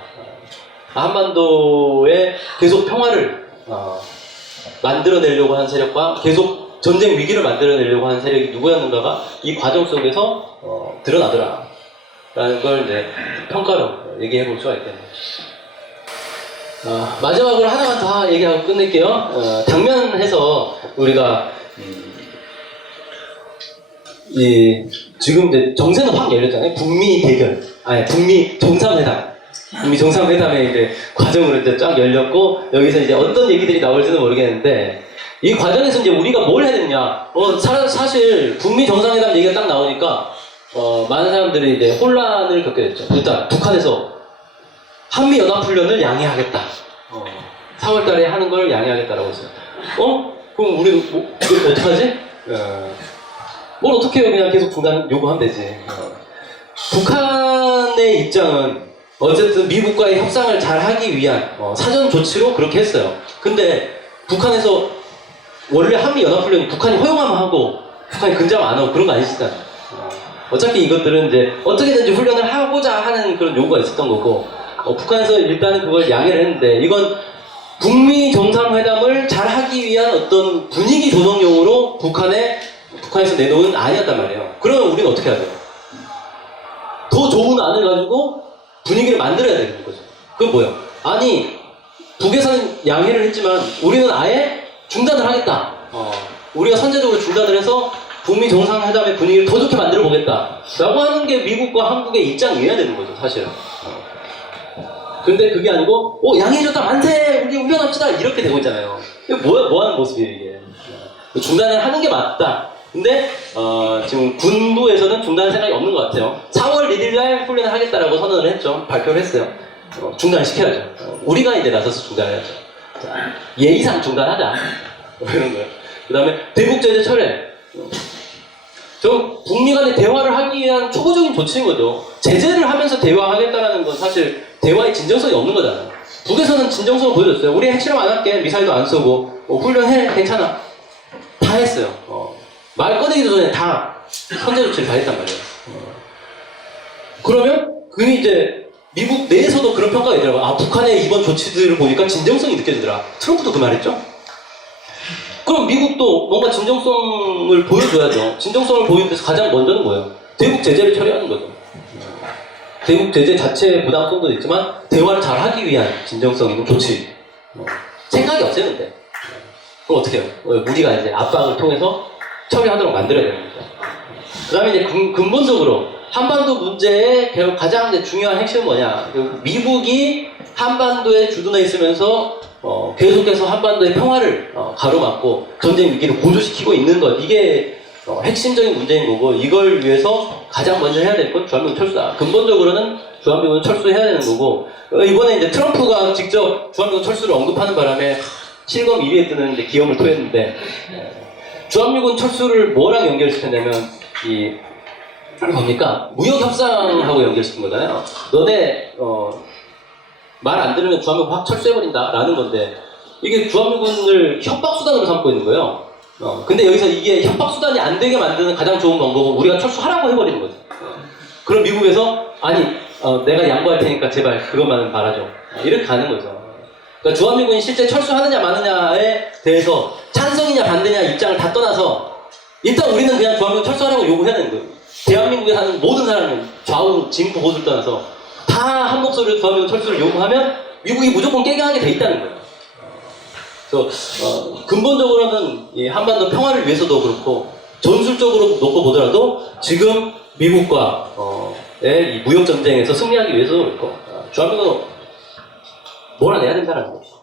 한반도에 계속 평화를 만들어내려고 하는 세력과 계속 전쟁 위기를 만들어내려고 하는 세력이 누구였는가가 이 과정 속에서 드러나더라. 라는 걸 이제 평가로 얘기해 볼 수가 있겠네요. 마지막으로 하나만 더 얘기하고 끝낼게요. 당면해서 우리가 지금 이제 정세는 확 열렸잖아요. 북미 대결, 북미 정상회담. 북미 정상회담의 이제 과정으로 이제 쫙 열렸고, 여기서 이제 어떤 얘기들이 나올지는 모르겠는데, 이 과정에서 이제 우리가 뭘 해야 되느냐. 사실 북미 정상회담 얘기가 딱 나오니까, 많은 사람들이 이제 혼란을 겪게 됐죠. 일단, 북한에서 한미연합훈련을 양해하겠다. 4월 달에 하는 걸 양해하겠다라고 했어요. 그럼 우리, 어떡하지? 뭘 어떻게 해요? 그냥 계속 중단 요구하면 되지. 북한의 입장은 어쨌든 미국과의 협상을 잘 하기 위한 사전 조치로 그렇게 했어요. 근데 북한에서 원래 한미연합훈련이 북한이 허용하면 하고 북한이 근자하면 안 하고 그런 거 아니시잖아요. 어차피 이것들은 이제 어떻게든지 훈련을 하고자 하는 그런 요구가 있었던 거고, 북한에서 일단은 그걸 양해를 했는데, 이건 북미 정상회담을 잘 하기 위한 어떤 분위기 조성용으로 북한에서 내놓은 안이었단 말이에요. 그러면 우리는 어떻게 하죠? 더 좋은 안을 가지고 분위기를 만들어야 되는 거죠. 그건 뭐예요? 아니, 북에서는 양해를 했지만 우리는 아예 중단을 하겠다. 우리가 선제적으로 중단을 해서 북미 정상회담의 분위기를 더 좋게 만들어 보겠다. 라고 하는 게 미국과 한국의 입장이어야 되는 거죠, 사실은. 근데 그게 아니고, 양해해줬다, 만세! 우리 훈련합시다! 이렇게 되고 있잖아요. 이게 뭐 하는 모습이에요, 이게. 중단을 하는 게 맞다. 근데 지금 군부에서는 중단할 생각이 없는 것 같아요. 4월 1일 날 훈련을 하겠다라고 선언을 했죠. 발표를 했어요. 중단시켜야죠. 우리가 이제 나서서 중단해야죠. 예의상 중단하자. 이런 거예요. 그 다음에 대북제재 철회. 북미 간의 대화를 하기 위한 초보적인 조치인 거죠. 제재를 하면서 대화하겠다라는 건 사실 대화의 진정성이 없는 거잖아요. 북에서는 진정성을 보여줬어요. 우리 핵실험 안 할게. 미사일도 안 쏘고. 훈련해. 괜찮아. 다 했어요. 말 꺼내기도 전에 다 선제 조치를 다 했단 말이에요. 그러면 그게 이제 미국 내에서도 그런 평가가 있더라고요. 북한의 이번 조치들을 보니까 진정성이 느껴지더라. 트럼프도 그 말했죠? 그럼 미국도 뭔가 진정성을 보여줘야죠. 진정성을 보이는 데서 가장 먼저는 뭐예요? 대북 제재를 처리하는 거죠. 대북 제재 자체의 부담성도 있지만 대화를 잘 하기 위한 진정성 있는 조치. 생각이 없었는데. 그럼 어떻게 해요? 우리가 이제 압박을 통해서 처리하도록 만들어야 되는 거죠. 그 다음에 이제 근본적으로 한반도 문제의 가장 중요한 핵심은 뭐냐. 미국이 한반도에 주둔해 있으면서 계속해서 한반도의 평화를 가로막고 전쟁 위기를 고조시키고 있는 것. 이게 핵심적인 문제인 거고, 이걸 위해서 가장 먼저 해야 될 건 주한미군 철수다. 근본적으로는 주한미군 철수해야 되는 거고, 이번에 이제 트럼프가 직접 주한미군 철수를 언급하는 바람에 실검 1위에 뜨는 이제 기염을 토했는데, 주한미군 철수를 뭐랑 연결시켰냐면 뭡니까? 무역협상하고 연결시킨 거잖아요. 너네 말 안 들으면 주한미군 확 철수해버린다 라는 건데, 이게 주한미군을 협박수단으로 삼고 있는 거예요. 근데 여기서 이게 협박수단이 안 되게 만드는 가장 좋은 방법은 우리가 철수하라고 해버리는 거죠. 그럼 미국에서 내가 양보할 테니까 제발 그것만은 말아줘. 이렇게 가는 거죠. 그러니까 주한미군이 실제 철수하느냐 마느냐에 대해서 찬성이냐 반대냐 입장을 다 떠나서 일단 우리는 그냥 주한미군 철수하라고 요구해야 되는 거예요. 대한민국에 사는 모든 사람은 좌우 진보 보수를 떠나서 다 한 목소리로 주한미군 철수를 요구하면 미국이 무조건 깨갱하게 돼 있다는 거예요. 그래서 근본적으로는 이 한반도 평화를 위해서도 그렇고 전술적으로 놓고 보더라도 지금 미국과의 이 무역 전쟁에서 승리하기 위해서도 그렇고 주한미군은 몰아내야 된다는 거죠.